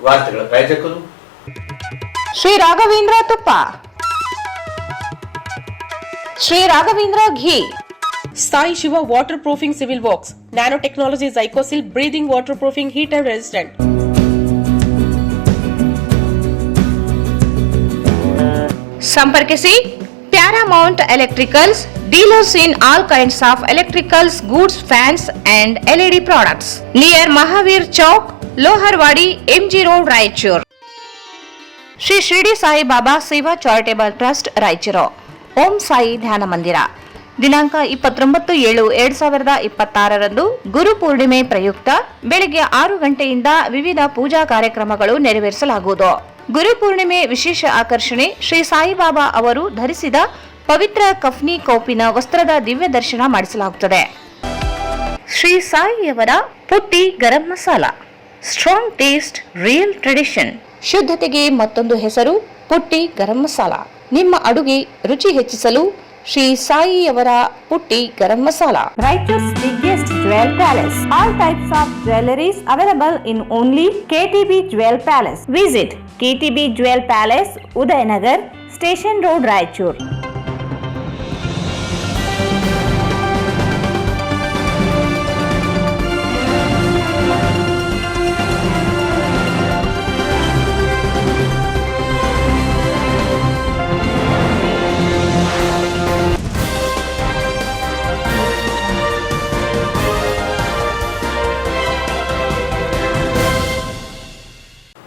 ವಾರ್ತೆಗಳ ಪ್ರಾಯೋಜಕರು ಶ್ರೀ ರಾಘವೇಂದ್ರ ತುಪ್ಪ, Shri Raghavendra ghee, Sai Shiva waterproofing civil works, nano technology Zycosil breathing waterproofing heater resistant. ಸಂಪರ್ಕಿಸಿ Paramount electricals, dealers in all kinds of electricals goods, fans and LED products, near Mahavir Chowk, Loharwadi, MG road, Raichur. Shri Shirdi Sai Baba Seva charitable trust, Raichur. Om Sai Dhyana ಮಂದಿರ. ದಿನಾಂಕ 29/7/2026 ಗುರು ಪೂರ್ಣಿಮೆ ಪ್ರಯುಕ್ತ ಬೆಳಗ್ಗೆ 6 ಗಂಟೆಯಿಂದ ವಿವಿಧ ಪೂಜಾ ಕಾರ್ಯಕ್ರಮಗಳು ನೆರವೇರಿಸಲಾಗುವುದು. ಗುರು ಪೂರ್ಣಿಮೆ ವಿಶೇಷ ಆಕರ್ಷಣೆ ಶ್ರೀ ಸಾಯಿಬಾಬಾ ಅವರು ಧರಿಸಿದ ಪವಿತ್ರ ಕಫ್ನಿ ಕೌಪಿನ ವಸ್ತ್ರದ ದಿವ್ಯ ದರ್ಶನ ಮಾಡಿಸಲಾಗುತ್ತದೆ. ಶ್ರೀ ಸಾಯಿಯವರ Putti garam masala, strong taste, real tradition. ಶುದ್ಧತೆಗೆ ಮತ್ತೊಂದು ಹೆಸರು ಪುಟ್ಟಿ ಗರಂ ಮಸಾಲ. ನಿಮ್ಮ ಅಡುಗೆ ರುಚಿ ಹೆಚ್ಚಿಸಲು ಶ್ರೀ ಸಾಯಿಯವರ Putti garam masala. Raichur's biggest jewel palace. All types of jewelleries available in only KTB jewel palace. Visit KTB jewel palace, Udayanagar, station road, Raichur.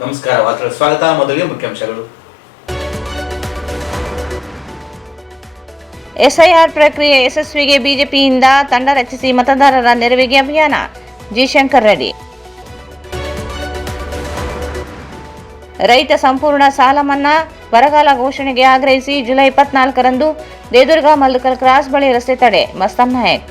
ನಮಸ್ಕಾರ. ವಾರ್ತೆಗಳ ಸ್ವಾಗತ. ಮೊದಲಿಗೆ ಮುಖ್ಯಾಂಶಗಳು. SIR ಪ್ರಕ್ರಿಯೆ ಯಶಸ್ವಿಗೆ ಬಿಜೆಪಿಯಿಂದ ತಂಡ ರಚಿಸಿ ಮತದಾರರ ನೆರವಿಗೆ ಅಭಿಯಾನ. ಜಿ. ಶಂಕರ್ ರೆಡ್ಡಿ. ರೈತ ಸಂಪೂರ್ಣ ಸಾಲ ಮನ್ನಾ, ಬರಗಾಲ ಘೋಷಣೆಗೆ ಆಗ್ರಹಿಸಿ ಜುಲೈ 24ರಂದು ದೇದುರ್ಗ ಮಲ್ಕಲ್ ಕ್ರಾಸ್ ಬಳಿ ರಸ್ತೆ ತಡೆ. ಮಸ್ತನ್ ನಾಯಕ್.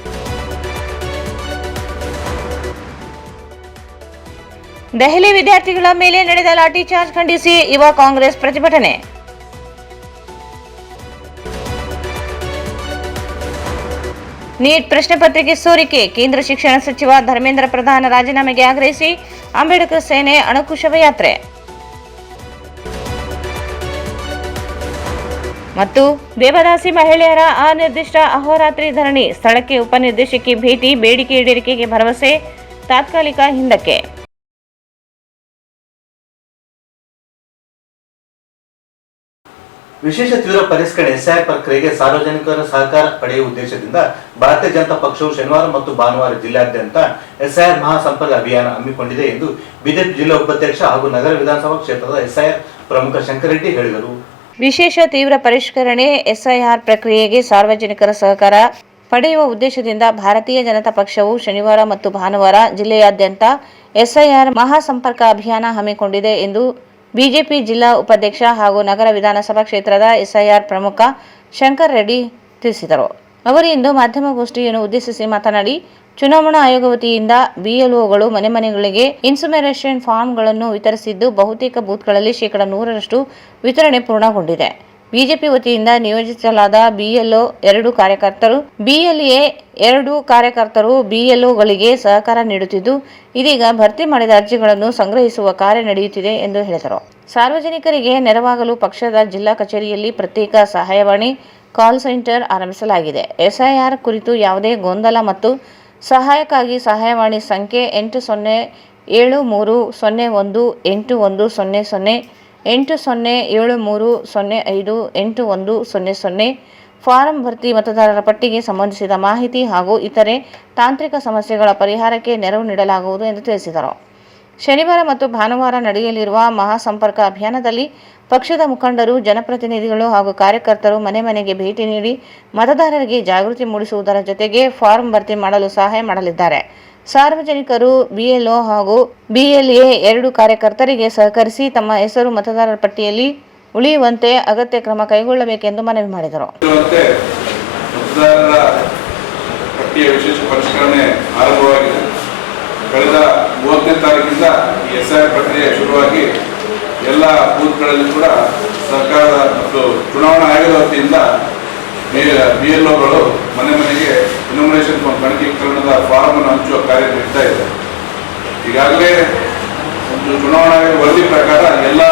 ದೆಹಲಿ ವಿದ್ಯಾರ್ಥಿಗಳ ಮೇಲೆ ನಡೆದ ಲಾಠಿ ಚಾರ್ಜ್ ಖಂಡಿಸಿ ಯುವ ಕಾಂಗ್ರೆಸ್ ಪ್ರತಿಭಟನೆ. ನೀಟ್ ಪ್ರಶ್ನೆ ಪತ್ರಿಕೆ ಸೋರಿಕೆ, ಕೇಂದ್ರ ಶಿಕ್ಷಣ ಸಚಿವ ಧರ್ಮೇಂದ್ರ ಪ್ರಧಾನ್ ರಾಜೀನಾಮೆಗೆ ಆಗ್ರಹಿಸಿ ಅಂಬೇಡ್ಕರ್ ಸೇನೆ ಅಣಕು ಶವಯಾತ್ರೆ. ಮತ್ತು ದೇವದಾಸಿ ಮಹಿಳೆಯರ ಅನಿರ್ದಿಷ್ಟ ಅಹೋರಾತ್ರಿ ಧರಣಿ, ಸ್ಥಳಕ್ಕೆ ಉಪನಿರ್ದೇಶಕಿ ಭೇಟಿ, ಬೇಡಿಕೆ ಈಡೇರಿಕೆಗೆ ಭರವಸೆ, ತಾತ್ಕಾಲಿಕ ಹಿಂದಕ್ಕೆ. ವಿಶೇಷ ತೀವ್ರ ಪರಿಷ್ಕರಣೆ SIR ಪ್ರಕ್ರಿಯೆಗೆ ಸಾರ್ವಜನಿಕರ ಸಹಕಾರ ಪಡೆಯುವ ಉದ್ದೇಶದಿಂದ ಭಾರತೀಯ ಜನತಾ ಪಕ್ಷವು ಶನಿವಾರ ಮತ್ತು ಭಾನುವಾರ ಜಿಲ್ಲಾದ್ಯಂತ SIR ಮಹಾಸಂಪರ್ಕ ಅಭಿಯಾನ ಹಮ್ಮಿಕೊಂಡಿದೆ ಎಂದು ಬಿಜೆಪಿ ಜಿಲ್ಲಾ ಉಪಾಧ್ಯಕ್ಷ ಹಾಗೂ ನಗರ ವಿಧಾನಸಭಾ ಕ್ಷೇತ್ರದ SIR ಪ್ರಮುಖ ಶಂಕರ್ ರೆಡ್ಡಿ ಹೇಳಿದರು. ವಿಶೇಷ ತೀವ್ರ ಪರಿಷ್ಕರಣೆ SIR ಪ್ರಕ್ರಿಯೆಗೆ ಸಾರ್ವಜನಿಕರ ಸಹಕಾರ ಪಡೆಯುವ ಉದ್ದೇಶದಿಂದ ಭಾರತೀಯ ಜನತಾ ಪಕ್ಷವು ಶನಿವಾರ ಮತ್ತು ಭಾನುವಾರ ಜಿಲ್ಲೆಯಾದ್ಯಂತ SIR ಮಹಾಸಂಪರ್ಕ ಅಭಿಯಾನ ಹಮ್ಮಿಕೊಂಡಿದೆ ಎಂದು ಬಿಜೆಪಿ ಜಿಲ್ಲಾ ಉಪಾಧ್ಯಕ್ಷ ಹಾಗೂ ನಗರ ವಿಧಾನಸಭಾ ಕ್ಷೇತ್ರದ SIR ಪ್ರಮುಖ ಶಂಕರ್ ರೆಡ್ಡಿ ತಿಳಿಸಿದರು. ಅವರು ಇಂದು ಮಾಧ್ಯಮಗೋಷ್ಠಿಯನ್ನು ಉದ್ದೇಶಿಸಿ ಮಾತನಾಡಿ, ಚುನಾವಣಾ ಆಯೋಗ ವತಿಯಿಂದ BLOಗಳು ಮನೆ ಮನೆಗಳಿಗೆ ಇನ್ಸುಮರೇಷನ್ ಫಾರ್ಮ್ಗಳನ್ನು ವಿತರಿಸಿದ್ದು, ಬಹುತೇಕ ಬೂತ್ಗಳಲ್ಲಿ 100% ವಿತರಣೆ ಪೂರ್ಣಗೊಂಡಿದೆ. ಬಿಜೆಪಿ ವತಿಯಿಂದ ನಿಯೋಜಿಸಲಾದ BLA 2 ಕಾರ್ಯಕರ್ತರು BLOಗಳಿಗೆ ಸಹಕಾರ ನೀಡುತ್ತಿದ್ದು, ಇದೀಗ ಭರ್ತಿ ಮಾಡಿದ ಅರ್ಜಿಗಳನ್ನು ಸಂಗ್ರಹಿಸುವ ಕಾರ್ಯ ನಡೆಯುತ್ತಿದೆ ಎಂದು ಹೇಳಿದರು. ಸಾರ್ವಜನಿಕರಿಗೆ ನೆರವಾಗಲು ಪಕ್ಷದ ಜಿಲ್ಲಾ ಕಚೇರಿಯಲ್ಲಿ ಪ್ರತ್ಯೇಕ ಸಹಾಯವಾಣಿ ಕಾಲ್ ಸೆಂಟರ್ ಆರಂಭಿಸಲಾಗಿದೆ. SIR ಕುರಿತು ಯಾವುದೇ ಗೊಂದಲ ಮತ್ತು ಸಹಾಯಕ್ಕಾಗಿ ಸಹಾಯವಾಣಿ ಸಂಖ್ಯೆ 8073018100 8073058100. ಫಾರಂ ಭರ್ತಿ, ಮತದಾರರ ಪಟ್ಟಿಗೆ ಸಂಬಂಧಿಸಿದ ಮಾಹಿತಿ ಹಾಗೂ ಇತರೆ ತಾಂತ್ರಿಕ ಸಮಸ್ಯೆಗಳ ಪರಿಹಾರಕ್ಕೆ ನೆರವು ನೀಡಲಾಗುವುದು ಎಂದು ತಿಳಿಸಿದರು. ಶನಿವಾರ ಮತ್ತು ಭಾನುವಾರ ನಡೆಯಲಿರುವ ಮಹಾಸಂಪರ್ಕ ಅಭಿಯಾನದಲ್ಲಿ ಪಕ್ಷದ ಮುಖಂಡರು, ಜನಪ್ರತಿನಿಧಿಗಳು ಹಾಗೂ ಕಾರ್ಯಕರ್ತರು ಮನೆ ಮನೆಗೆ ಭೇಟಿ ನೀಡಿ ಮತದಾರರಿಗೆ ಜಾಗೃತಿ ಮೂಡಿಸುವುದರ ಜೊತೆಗೆ ಫಾರಂ ಭರ್ತಿ ಮಾಡಲು ಸಹಾಯ ಮಾಡಲಿದ್ದಾರೆ. ಸಾರ್ವಜನಿಕರು BLO ಹಾಗೂ BLA 2 ಕಾರ್ಯಕರ್ತರಿಗೆ ಸಹಕರಿಸಿ ತಮ್ಮ ಹೆಸರು ಮತದಾರರ ಪಟ್ಟಿಯಲ್ಲಿ ಉಳಿಯುವಂತೆ ಅಗತ್ಯ ಕ್ರಮ ಕೈಗೊಳ್ಳಬೇಕೆಂದು ಮನವಿ ಮಾಡಿದರು. ಮತದಾರರ ಪಟ್ಟಿಯ ವಿಶೇಷ ಪರಿಷ್ಕರಣೆ ಆರಂಭವಾಗಿದೆ. ಕಳೆದ 30ನೇ ತಾರೀಕಿಂದ ಈ SIR ಪ್ರಕ್ರಿಯೆ ಶುರುವಾಗಿ ಎಲ್ಲ ಬೂತ್ಗಳಲ್ಲಿ ಕೂಡ ಸರ್ಕಾರದ ಮತ್ತು ಚುನಾವಣಾ ಆಯೋಗದ ವತಿಯಿಂದ BLOಗಳು ಮನೆ ಮನೆಗೆ ಇನ್ಫಾರ್ಮೇಷನ್ ಗಣಕೀಕರಣದ ಫಾರಂ ಅನ್ನು ಹಂಚುವ ಕಾರ್ಯ ನಡೀತಾ ಇದೆ. ಈಗಾಗಲೇ ಚುನಾವಣಾ ಆಯೋಗ ವರದಿ ಪ್ರಕಾರ ಎಲ್ಲ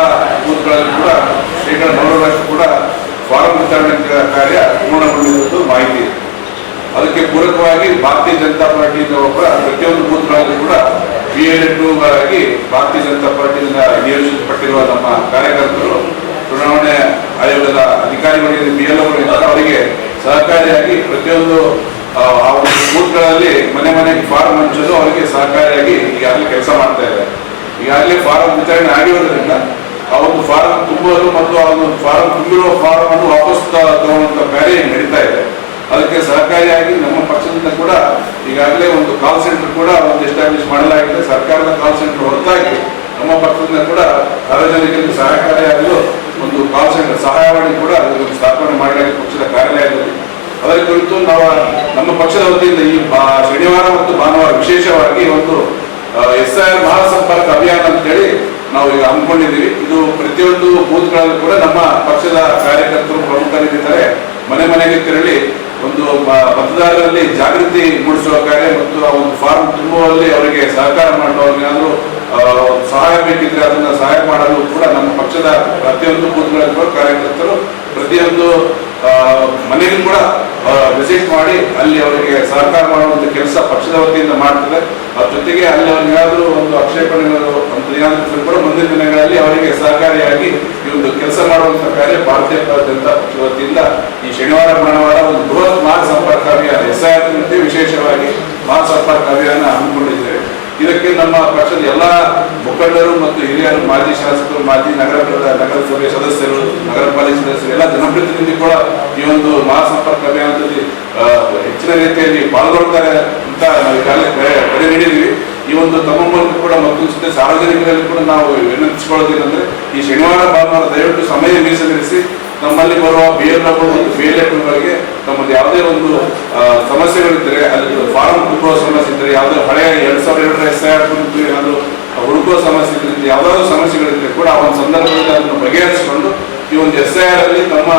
ಬೂತ್ಗಳಲ್ಲಿ ಕೂಡ ಶೇಕಡ 100% ಕೂಡ ಫಾರಂ ವಿತರಣೆ ಕಾರ್ಯ ಪೂರ್ಣಗೊಂಡಿರುವುದು ಮಾಹಿತಿ ಇದೆ. ಅದಕ್ಕೆ ಪೂರಕವಾಗಿ ಭಾರತೀಯ ಜನತಾ ಪಾರ್ಟಿಯಿಂದ ಒಬ್ಬರ ಪ್ರತಿಯೊಂದು ಬೂತ್ಗಳಲ್ಲಿ ಕೂಡ BLA2ಗಳಾಗಿ ಭಾರತೀಯ ಜನತಾ ಪಾರ್ಟಿಯಿಂದ ನಿಯೋಜಿಸಲ್ಪಟ್ಟಿರುವ ನಮ್ಮ ಕಾರ್ಯಕರ್ತರು ಚುನಾವಣೆ ಆಯೋಗದ ಅಧಿಕಾರಿಗಳಿಗೆ BLOಗಳಿಂದ ಅವರಿಗೆ ಸಹಕಾರಿಯಾಗಿ ಪ್ರತಿಯೊಂದು ಬೂತ್ಗಳಲ್ಲಿ ಮನೆ ಮನೆಗೆ ಫಾರಂ ಹಂಚಲು ಅವರಿಗೆ ಸಹಕಾರಿಯಾಗಿ ಈಗಾಗಲೇ ಕೆಲಸ ಮಾಡ್ತಾ ಇದ್ದಾರೆ. ಈಗಾಗಲೇ ಫಾರಂ ವಿತರಣೆ ಆಗಿರೋದ್ರಿಂದ ಆ ಒಂದು ಫಾರಂ ತುಂಬಲು ಮತ್ತು ಆ ಒಂದು ಫಾರಂ ತುಂಬಿರುವ ಫಾರಂ ಅನ್ನು ವಾಪಸ್ ತಗೊಳ್ಳುವಂತ ಕಾರ್ಯ ನಡೀತಾ ಇದೆ. ಅದಕ್ಕೆ ಸಹಕಾರಿಯಾಗಿ ನಮ್ಮ ಪಕ್ಷದಿಂದ ಕೂಡ ಈಗಾಗಲೇ ಒಂದು ಕಾಲ್ ಸೆಂಟರ್ ಕೂಡ ಒಂದು ಎಸ್ಟಾಬ್ಲಿಷ್ ಮಾಡಲಾಗಿದೆ. ಸರ್ಕಾರದ ಕಾಲ್ ಸೆಂಟರ್ ಹೊರತಾಗಿ ನಮ್ಮ ಪಕ್ಷದಿಂದ ಕೂಡ ಸಾರ್ವಜನಿಕರಿಗೆ ಸಹಕಾರಿಯಾಗಲು ಒಂದು ಕಾಲ್ ಸೆಂಟರ್ ಸಹಾಯವಾಣಿ ಕೂಡ ಸ್ಥಾಪನೆ ಮಾಡಲಾಗಿದೆ ಪಕ್ಷದ ಕಾರ್ಯಾಲಯದಲ್ಲಿ. ಅದರ ಕುರಿತು ನಾವು ನಮ್ಮ ಪಕ್ಷದ ವತಿಯಿಂದ ಈ ಶನಿವಾರ ಮತ್ತು ಭಾನುವಾರ ವಿಶೇಷವಾಗಿ ಒಂದು SIR ಮಹಾಸಂಪರ್ಕ ಅಭಿಯಾನ ಅಂತೇಳಿ ನಾವು ಈಗ ಹಮ್ಮಿಕೊಂಡಿದ್ದೀವಿ. ಇದು ಪ್ರತಿಯೊಂದು ಬೂತ್ಗಳಲ್ಲಿ ಕೂಡ ನಮ್ಮ ಪಕ್ಷದ ಕಾರ್ಯಕರ್ತರು ಪ್ರಮುಖರಿದ್ದಾರೆ ಮನೆ ಮನೆಗೆ ತೆರಳಿ ಒಂದು ಮತದಾರರಲ್ಲಿ ಜಾಗೃತಿ ಮೂಡಿಸುವ ಕಾರ್ಯ ಮತ್ತು ಆ ಒಂದು ಫಾರ್ಮ್ ತುಂಬುವಲ್ಲಿ ಅವರಿಗೆ ಸಹಕಾರ ಮಾಡುವವರಿಗೇನಾದರೂ ಸಹಾಯ ಬೇಕಿದ್ರೆ ಅದನ್ನ ಸಹಾಯ ಮಾಡಲು ಕೂಡ ನಮ್ಮ ಪಕ್ಷದ ಪ್ರತಿಯೊಂದು ಬೂತ್ಗಳಲ್ಲಿ ಕಾರ್ಯಕರ್ತರು ಪ್ರತಿಯೊಂದು ಮನೆಗೂ ಕೂಡ ವಿಸಿಟ್ ಮಾಡಿ ಅಲ್ಲಿ ಅವರಿಗೆ ಸಹಕಾರ ಮಾಡುವಂತ ಕೆಲಸ ಪಕ್ಷದ ವತಿಯಿಂದ ಮಾಡ್ತದೆ. ಅದ್ರ ಜೊತೆಗೆ ಅಲ್ಲಿ ಅವ್ರಿಗೆ ಏನಾದರೂ ಒಂದು ಆಕ್ಷೇಪಣೆಗಳು ಅಂತ ಏನಾದರೂ ಕೂಡ ಮುಂದಿನ ದಿನಗಳಲ್ಲಿ ಅವರಿಗೆ ಸಹಕಾರಿಯಾಗಿ ಈ ಒಂದು ಕೆಲಸ ಮಾಡುವಂತ ಕಾರ್ಯ ಭಾರತೀಯ ಜನತಾ ಪಕ್ಷದ ವತಿಯಿಂದ ಈ ಶನಿವಾರ ಭಾನುವಾರ ಒಂದು ಬೃಹತ್ ಮಹಾಸಂಪರ್ಕ ಅಭಿಯಾನ SIR ವಿಶೇಷವಾಗಿ ಮಹಾಸಂಪರ್ಕ ಅಭಿಯಾನ ಹಮ್ಮಿಕೊಂಡಿದ್ದೇವೆ. ಇದಕ್ಕೆ ನಮ್ಮ ಪಕ್ಷದ ಎಲ್ಲ ಮುಖಂಡರು ಮತ್ತು ಹಿರಿಯರು, ಮಾಜಿ ಶಾಸಕರು, ಮಾಜಿ ನಗರಸಭೆ ಸದಸ್ಯರು, ನಗರ ಪಾಲಿಕೆ ಸದಸ್ಯರು, ಎಲ್ಲ ಜನಪ್ರತಿನಿಧಿ ಕೂಡ ಈ ಒಂದು ಮಹಾಸಂಪರ್ಕ ಅಭಿಯಾನದಲ್ಲಿ ಹೆಚ್ಚಿನ ರೀತಿಯಲ್ಲಿ ಪಾಲ್ಗೊಳ್ತಾರೆ ಅಂತ ನಾವು ಈಗಾಗಲೇ ಕರೆ ನೀಡಿದ್ದೀವಿ. ಈ ಒಂದು ತಮ್ಮ ಮೂಲಕ ಕೂಡ ಮತ್ತೊಂದು ಸಾರ್ವಜನಿಕರಲ್ಲಿ ಕೂಡ ನಾವು ವಿನಂತಿಸಿಕೊಳ್ಳೋದೇನೆಂದ್ರೆ ಈ ಶನಿವಾರ ಭಾನುವಾರ ದಯವಿಟ್ಟು ಸಮಯ ಮೀಸಲಿರಿಸಿ ನಮ್ಮಲ್ಲಿ ಬರುವ BLO ಮತ್ತು BLA2ಗಳಿಗೆ ನಮ್ಮದು ಯಾವುದೇ ಒಂದು ಸಮಸ್ಯೆಗಳಿದ್ದರೆ ಅಲ್ಲಿ ಫಾರಂ ತುಂಬುವ ಸಮಸ್ಯೆ ಇದ್ದರೆ ಯಾವುದೇ ಹಳೆಯ 2002ರ SIR ಕುರಿತು ಏನಾದರೂ ಹುಡುಕುವ ಸಮಸ್ಯೆ ಇದ್ದರೆ ಯಾವುದಾದ್ರೂ ಸಮಸ್ಯೆಗಳಿದ್ದರೆ ಕೂಡ ಆ ಒಂದು ಸಂದರ್ಭದಲ್ಲಿ ಅದನ್ನು ಬಗೆಹರಿಸಿಕೊಂಡು ಈ ಒಂದು SIR ಅಲ್ಲಿ ತಮ್ಮ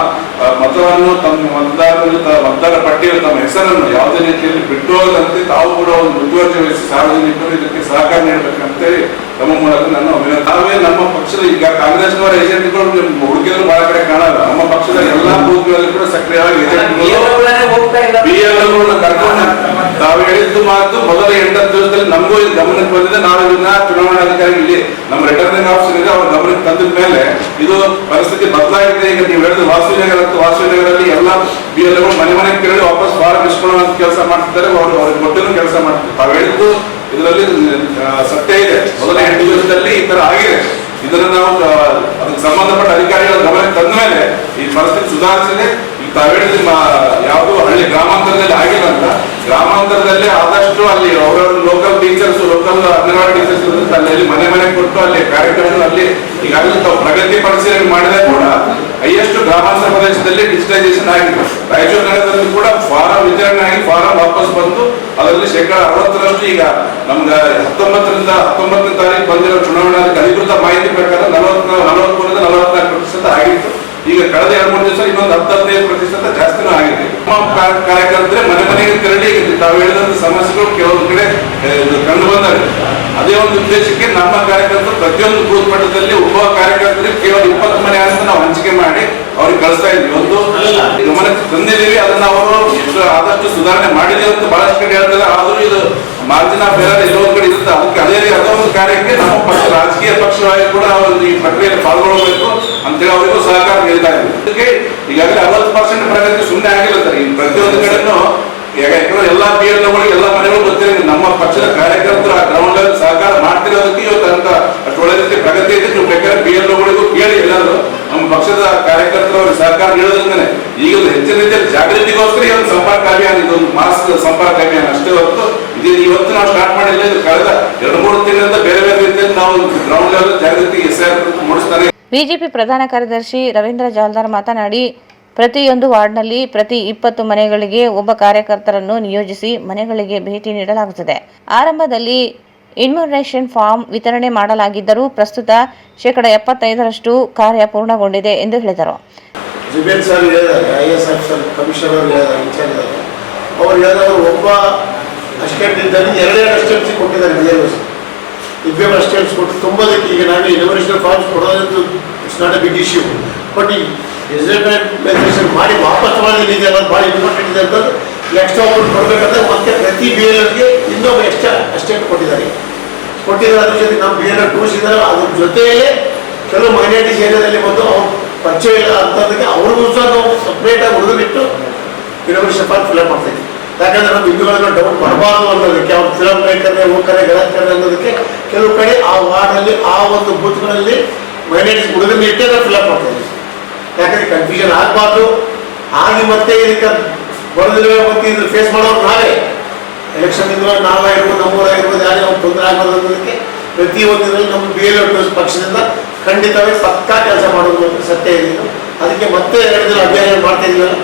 ಮತವನ್ನು ತಮ್ಮ ಮತದಾರ ಪಟ್ಟಿಯಲ್ಲಿ ತಮ್ಮ ಹೆಸರನ್ನು ಯಾವುದೇ ರೀತಿಯಲ್ಲಿ ಬಿಟ್ಟು ಹೋಗದಂತೆ ತಾವು ಕೂಡ ಒಂದು ಮುತುವರ್ಜಿ ವಹಿಸಿ ಸಾರ್ವಜನಿಕರು ಇದಕ್ಕೆ ಸಹಕಾರ ನೀಡಬೇಕಂತೇಳಿ ನಮ್ಮ ಮೂಲಕ ನಾನು ನಾವೇ ನಮ್ಮ ಪಕ್ಷದ ಈಗ ಕಾಂಗ್ರೆಸ್ನವರ ಏಜೆಂಟ್ಗಳು ಹುಡುಕಿದ್ರು ಬಹಳ ಕಡೆ ಕಾಣಲ್ಲ. ನಮ್ಮ ಪಕ್ಷದ ಎಲ್ಲಾ ಬೂತ್ಗಳಲ್ಲಿ ಕೂಡ ಸಕ್ರಿಯವಾಗಿ BLOಗಳನ್ನ ಕರ್ಕೊಂಡು ತಾವು ಹೇಳಿದ್ದು ಮಾತು ಮೊದಲ 8 ದಿವಸದಲ್ಲಿ ನಮಗೂ ಇದು ಗಮನಕ್ಕೆ ಬಂದಿದೆ. ನಾವು ಇದನ್ನ ಚುನಾವಣಾಧಿಕಾರಿ ಇಲ್ಲಿ ನಮ್ಮ ರಿಟರ್ನಿಂಗ್ ಆಫೀಸರ್ ಇದೆ ಅವ್ರ ಗಮನಕ್ಕೆ ತಂದಿದ ಮೇಲೆ ಇದು ಪರಿಸ್ಥಿತಿ ಬದಲಾಗಿದೆ. ಈಗ ನೀವು ಹೇಳಿದ ವಾಸವಿನಗರಲ್ಲಿ ಎಲ್ಲ BLOಗಳು ಮನೆ ಮನೆಗೆ ಕೇಳಿ ವಾಪಸ್ ಫಾರಂ ಇಸ್ಕೊಳ್ಳುವಂತ ಕೆಲಸ ಮಾಡ್ತಿದ್ದಾರೆ. ಅವ್ರಿಗೆ ಕೊಟ್ಟಿರೋ ಕೆಲಸ ಮಾಡ್ತಿದ್ದಾರೆ. ತಾವು ಹೇಳಿದ್ದು ಇದರಲ್ಲಿ ಸತ್ಯ ಇದೆ. ಮೊದಲ 8 ದಿವಸದಲ್ಲಿ ಈ ತರ ಆಗಿದೆ. ಇದನ್ನು ನಾವು ಅದಕ್ಕೆ ಸಂಬಂಧಪಟ್ಟ ಅಧಿಕಾರಿಗಳ ಗಮನಕ್ಕೆ ತಂದ ಮೇಲೆ ಈ ಪರಿಸ್ಥಿತಿ ಸುಧಾರಿಸಿದೆ. ಈಗ ತಾವು ಹೇಳಿದ ಯಾವುದೋ ಹಳ್ಳಿ ಗ್ರಾಮಾಂತರದಲ್ಲಿ ಆಗಿಲ್ಲ ಅಂತ ಗ್ರಾಮಾಂತರದಲ್ಲಿ ಆದಷ್ಟು ಅಲ್ಲಿ ಅವರವ್ರ local teachers, local anganwadi teachers ಅಲ್ಲಿ ಮನೆ ಮನೆ ಕೊಟ್ಟು ಅಲ್ಲಿ ಕಾರ್ಯಕ್ರಮ ಅಲ್ಲಿ ಈಗಾಗಲೇ ತಾವು ಪ್ರಗತಿ ಪರಿಶೀಲನೆ ಮಾಡಿದಾಗ ಕೂಡ ಹೈಯೆಸ್ಟ್ ಗ್ರಾಮಾಂತರ ಪ್ರದೇಶದಲ್ಲಿ ಡಿಜಿಟೈಸೇಷನ್ ಆಗಿದೆ. ರಾಯಚೂರು ನಗರದಲ್ಲಿ ಕೂಡ ಫಾರಂ ವಿತರಣೆ ಆಗಿ ಫಾರಂ ವಾಪಸ್ ಬಂದು ಅದರಲ್ಲಿ ಶೇಕಡ 60ರಷ್ಟು ಈಗ ನಮ್ಗೆ 19ನೇ ತಾರೀಕು ಬಂದಿರೋ ಚುನಾವಣಾ ಅಧಿಕೃತ ಮಾಹಿತಿ ಪ್ರಕಾರ 44% ಆಗಿತ್ತು. ಈಗ ಕಳೆದ 2-3 ದಿವಸ ಇನ್ನೊಂದು 10-15% ಜಾಸ್ತಿನೂ ಆಗಿದೆ. ನಮ್ಮ ಕಾರ್ಯಕರ್ತರೆ ಮನೆ ಮನೆಗೆ ತೆರಳಿ ತಾವು ಹೇಳಿದಂತ ಸಮಸ್ಯೆಗಳು ಕೆಲವೊಂದು ಕಡೆ ಕಂಡು ಬಂದಾಗ ಅದೇ ಒಂದು ಉದ್ದೇಶಕ್ಕೆ ನಮ್ಮ ಕಾರ್ಯಕರ್ತರು ಪ್ರತಿಯೊಂದು ಬೂತ್ ಮಟ್ಟದಲ್ಲಿ ಒಬ್ಬ ಕಾರ್ಯಕರ್ತರಿಗೆ ಕೇವಲ 20 ಮನೆ ಅಂತ ನಾವು ಹಂಚಿಕೆ ಮಾಡಿ ಅವ್ರಿಗೆ ಕಳಿಸ್ತಾ ಇದ್ವಿ. ಒಂದು ಗಮನಕ್ಕೆ ತಂದಿದ್ದೀವಿ. ಅದನ್ನ ಅವರು ಎಷ್ಟು ಆದಷ್ಟು ಸುಧಾರಣೆ ಮಾಡಿದೀವಿ ಅಂತ ಬಹಳಷ್ಟು ಕಡೆ ಹೇಳ್ತಾರೆ. ಆದ್ರೂ ಇದು ಮಾರ್ಜಿನ್ ಆಫ್ ಎರರ್ ಎಲ್ಲೋ ಒಂದು ಕಡೆ ಇರುತ್ತೆ. ಅದಕ್ಕೆ ಅದೊಂದು ಕಾರ್ಯಕ್ಕೆ ನಮ್ಮ ಪಕ್ಷ ರಾಜಕೀಯ ಪಕ್ಷವಾಗಿ ಕೂಡ ಅವರು ಈ ಪ್ರಕ್ರಿಯೆಯಲ್ಲಿ ಪಾಲ್ಗೊಳ್ಳಬೇಕು ಅಂತೇಳಿ ಅವರಿಗೂ ಸಹಕಾರ ನೀಡ್ತಾ ಇದ್ವಿ. ಅದಕ್ಕೆ ಈಗಾಗಲೇ 60% ಪ್ರಗತಿ ಸುಮ್ಮನೆ ಆಗಿಲ್ಲ ಸರ್. ಈ ಪ್ರತಿಯೊಂದು ಕಡೆನೂ ಯಾಕಂದ್ರೆ ಎಲ್ಲಾ BLOಗಳಿಗೆ ಎಲ್ಲ ಮನೆಗಳು ಗೊತ್ತಿದೆ. ನಮ್ಮ ಪಕ್ಷದ ಕಾರ್ಯಕರ್ತರು ಆ ಗ್ರೌಂಡ್ ಅಲ್ಲಿ ಸಹಕಾರ ಮಾಡ್ತಿರೋದಕ್ಕೆ ಇವತ್ತು ಅಂತ ಅಷ್ಟು ಒಳ್ಳೆ ರೀತಿ ಪ್ರಗತಿ ಇದೆ. ನೀವು ಬೇಕಾದ್ರೆ BLOಗಳಿಗೂ ಕೇಳಿ ಎಲ್ಲರೂ ನಮ್ಮ ಪಕ್ಷದ ಕಾರ್ಯಕರ್ತರು ಅವ್ರಿಗೆ ಸಹಕಾರ ನೀಡೋದ್ರಿಂದನೇ ಈಗ ಹೆಚ್ಚಿನ ರೀತಿಯಲ್ಲಿ ಜಾಗೃತಿಗೋಸ್ಕರ ಈ ಒಂದು ಸಂಪರ್ಕ ಅಭಿಯಾನ, ಇದೊಂದು ಮಾಸ್ ಸಂಪರ್ಕ ಅಭಿಯಾನ ಅಷ್ಟೇ ಹೊರತು ಇವತ್ತು ನಾವು ಸ್ಟಾರ್ಟ್ ಮಾಡಿಲ್ಲ. ಇದು ಕಳೆದ 2-3 ತಿಂಗಳಿಂದ ಬೇರೆ ಬೇರೆ ರೀತಿಯಲ್ಲಿ ನಾವು ಗ್ರೌಂಡ್ ಲೆವೆಲ್ ಜಾಗೃತಿ SIR ಮೂಡಿಸ್ತಾರೆ. ಬಿಜೆಪಿ ಪ್ರಧಾನ ಕಾರ್ಯದರ್ಶಿ ರವೀಂದ್ರ ಜಾಲ್ದಾರ್ ಮಾತನಾಡಿ, ಪ್ರತಿಯೊಂದು ವಾರ್ಡ್ನಲ್ಲಿ ಪ್ರತಿ 20 ಮನೆಗಳಿಗೆ ಒಬ್ಬ ಕಾರ್ಯಕರ್ತರನ್ನು ನಿಯೋಜಿಸಿ ಮನೆಗಳಿಗೆ ಭೇಟಿ ನೀಡಲಾಗುತ್ತದೆ. ಆರಂಭದಲ್ಲಿ ಇನ್ಮ್ಯುರೇಷನ್ ಫಾರ್ಮ್ ವಿತರಣೆ ಮಾಡಲಾಗಿದ್ದರೂ ಪ್ರಸ್ತುತ ಶೇಕಡ 75ರಷ್ಟು ಕಾರ್ಯ ಪೂರ್ಣಗೊಂಡಿದೆ ಎಂದು ಹೇಳಿದರು. ಒಬ್ಬ ಅಸಿಸ್ಟೆಂಟ್ ಇದ್ದಲ್ಲಿ 2 ಅಸಿಸ್ಟೆನ್ಸಿ ಕೊಟ್ಟಿದ್ದಾರೆ. ಇಬ್ಬರು ಸ್ಟೇಟ್ಸ್ ಕೊಟ್ಟು ತುಂಬೋದಕ್ಕೆ ಈಗ ನಾವು ಯೂನಿವರ್ಸಿಟಿ ಫಾರ್ಮ್ಸ್ ಕೊಡೋದಂತೂ it's not a big issue. But ಈ ಡಿಜಿಟಲೈಸೇಷನ್ ಮಾಡಿ ವಾಪಸ್ ಮಾಡೋದಿದೆ ಅನ್ನೋದು ಭಾಳ ಇಂಪಾರ್ಟೆಂಟ್ ಇದೆ ಅಂತಂದು ಎಕ್ಸ್ಟ್ರಾ ಅಮೌಂಟ್ ಕೊಡಬೇಕಂದ್ರೆ ಮತ್ತೆ ಪ್ರತಿ ಬಿ ಎಲ್ ಎಲ್ಗೆ ಇನ್ನೊಬ್ಬ ಎಕ್ಸ್ಟ್ರಾ ಅಸ್ಟೆಂಟ್ ಕೊಟ್ಟಿದ್ದಾರೆ. ಅದ್ರ ಜೊತೆ ನಮ್ಮ ಬಿ ಎಲ್ ಎಲ್ ಟೂರ್ಸ್ ಇದ್ದಾರೆ. ಅದ್ರ ಜೊತೆಯಲ್ಲೇ ಕೆಲವು ಮೈನಾರಿಟೀಸ್ ಏರಿಯಾದಲ್ಲಿ ಬಂದು ಅವ್ರು ಪರಿಚಯ ಇಲ್ಲ ಅಂತಂದಕ್ಕೆ ಅವ್ರಿಗೂ ಸಹ ನಾವು ಸಪ್ರೇಟಾಗಿ ಹುಡುಗಬಿಟ್ಟು ಯೂನಿವರ್ಸಿಟಿ ಫಾರ್ಮ್ ಫಿಲಪ್ ಮಾಡ್ತಾಯಿದ್ವಿ. ಯಾಕಂದ್ರೆ ನಮ್ಮ ಹಿಂದೂಗಳನ್ನ ಡೌಟ್ ಮಾಡಬಾರ್ದು ಅನ್ನೋದಕ್ಕೆ ಅವ್ರು ಫಿಲಮ್ ಮೇಕರ್ರೆ ಹೋಗ್ತಾರೆ ಗೆಳಕರ್ರೆ ಅನ್ನೋದಕ್ಕೆ ಕೆಲವು ಕಡೆ ಆ ವಾರ್ಡಲ್ಲಿ ಆ ಒಂದು ಬೂತ್ಗಳಲ್ಲಿ ಮೈನಾರಿಟೀಸ್ ಹುಡುಗರನ್ನ ಇಟ್ಟೇ ನಾವು ಫಿಲಪ್ ಮಾಡ್ತಾಯಿದ್ವಿ. ಯಾಕಂದ್ರೆ ಕನ್ಫ್ಯೂಷನ್ ಆಗಬಾರ್ದು. ಹಾಗೆ ಮತ್ತೆ ಇದಕ್ಕೆ ಬರೋದಿಲ್ಲ ಮತ್ತೆ ಇದು ಫೇಸ್ ಮಾಡೋರು ನಾವೇ ಎಲೆಕ್ಷನ್ ಇಂದ ನಾವಾಗಿರ್ಬೋದು ನಮ್ಮೂರಾಗಿರ್ಬೋದು ಯಾರೇ ಅವ್ರು ತೊಂದರೆ ಆಗಬಾರ್ದು ಅನ್ನೋದಕ್ಕೆ ಪ್ರತಿಯೊಂದರಲ್ಲಿ ನಮ್ಮ ಬಿ ಎಲ್ ಎಲ್ ಪಕ್ಷದಿಂದ ಖಂಡಿತವಾಗಿ ಪಕ್ಕಾ ಕೆಲಸ ಮಾಡೋದು ಸತ್ಯ ಇದೆ. ಅದಕ್ಕೆ ಮತ್ತೆ 2 ದಿನ ಅಭಿಯಾನ ಮಾಡ್ತಾ ಇದ್ದೀವಲ್ಲ,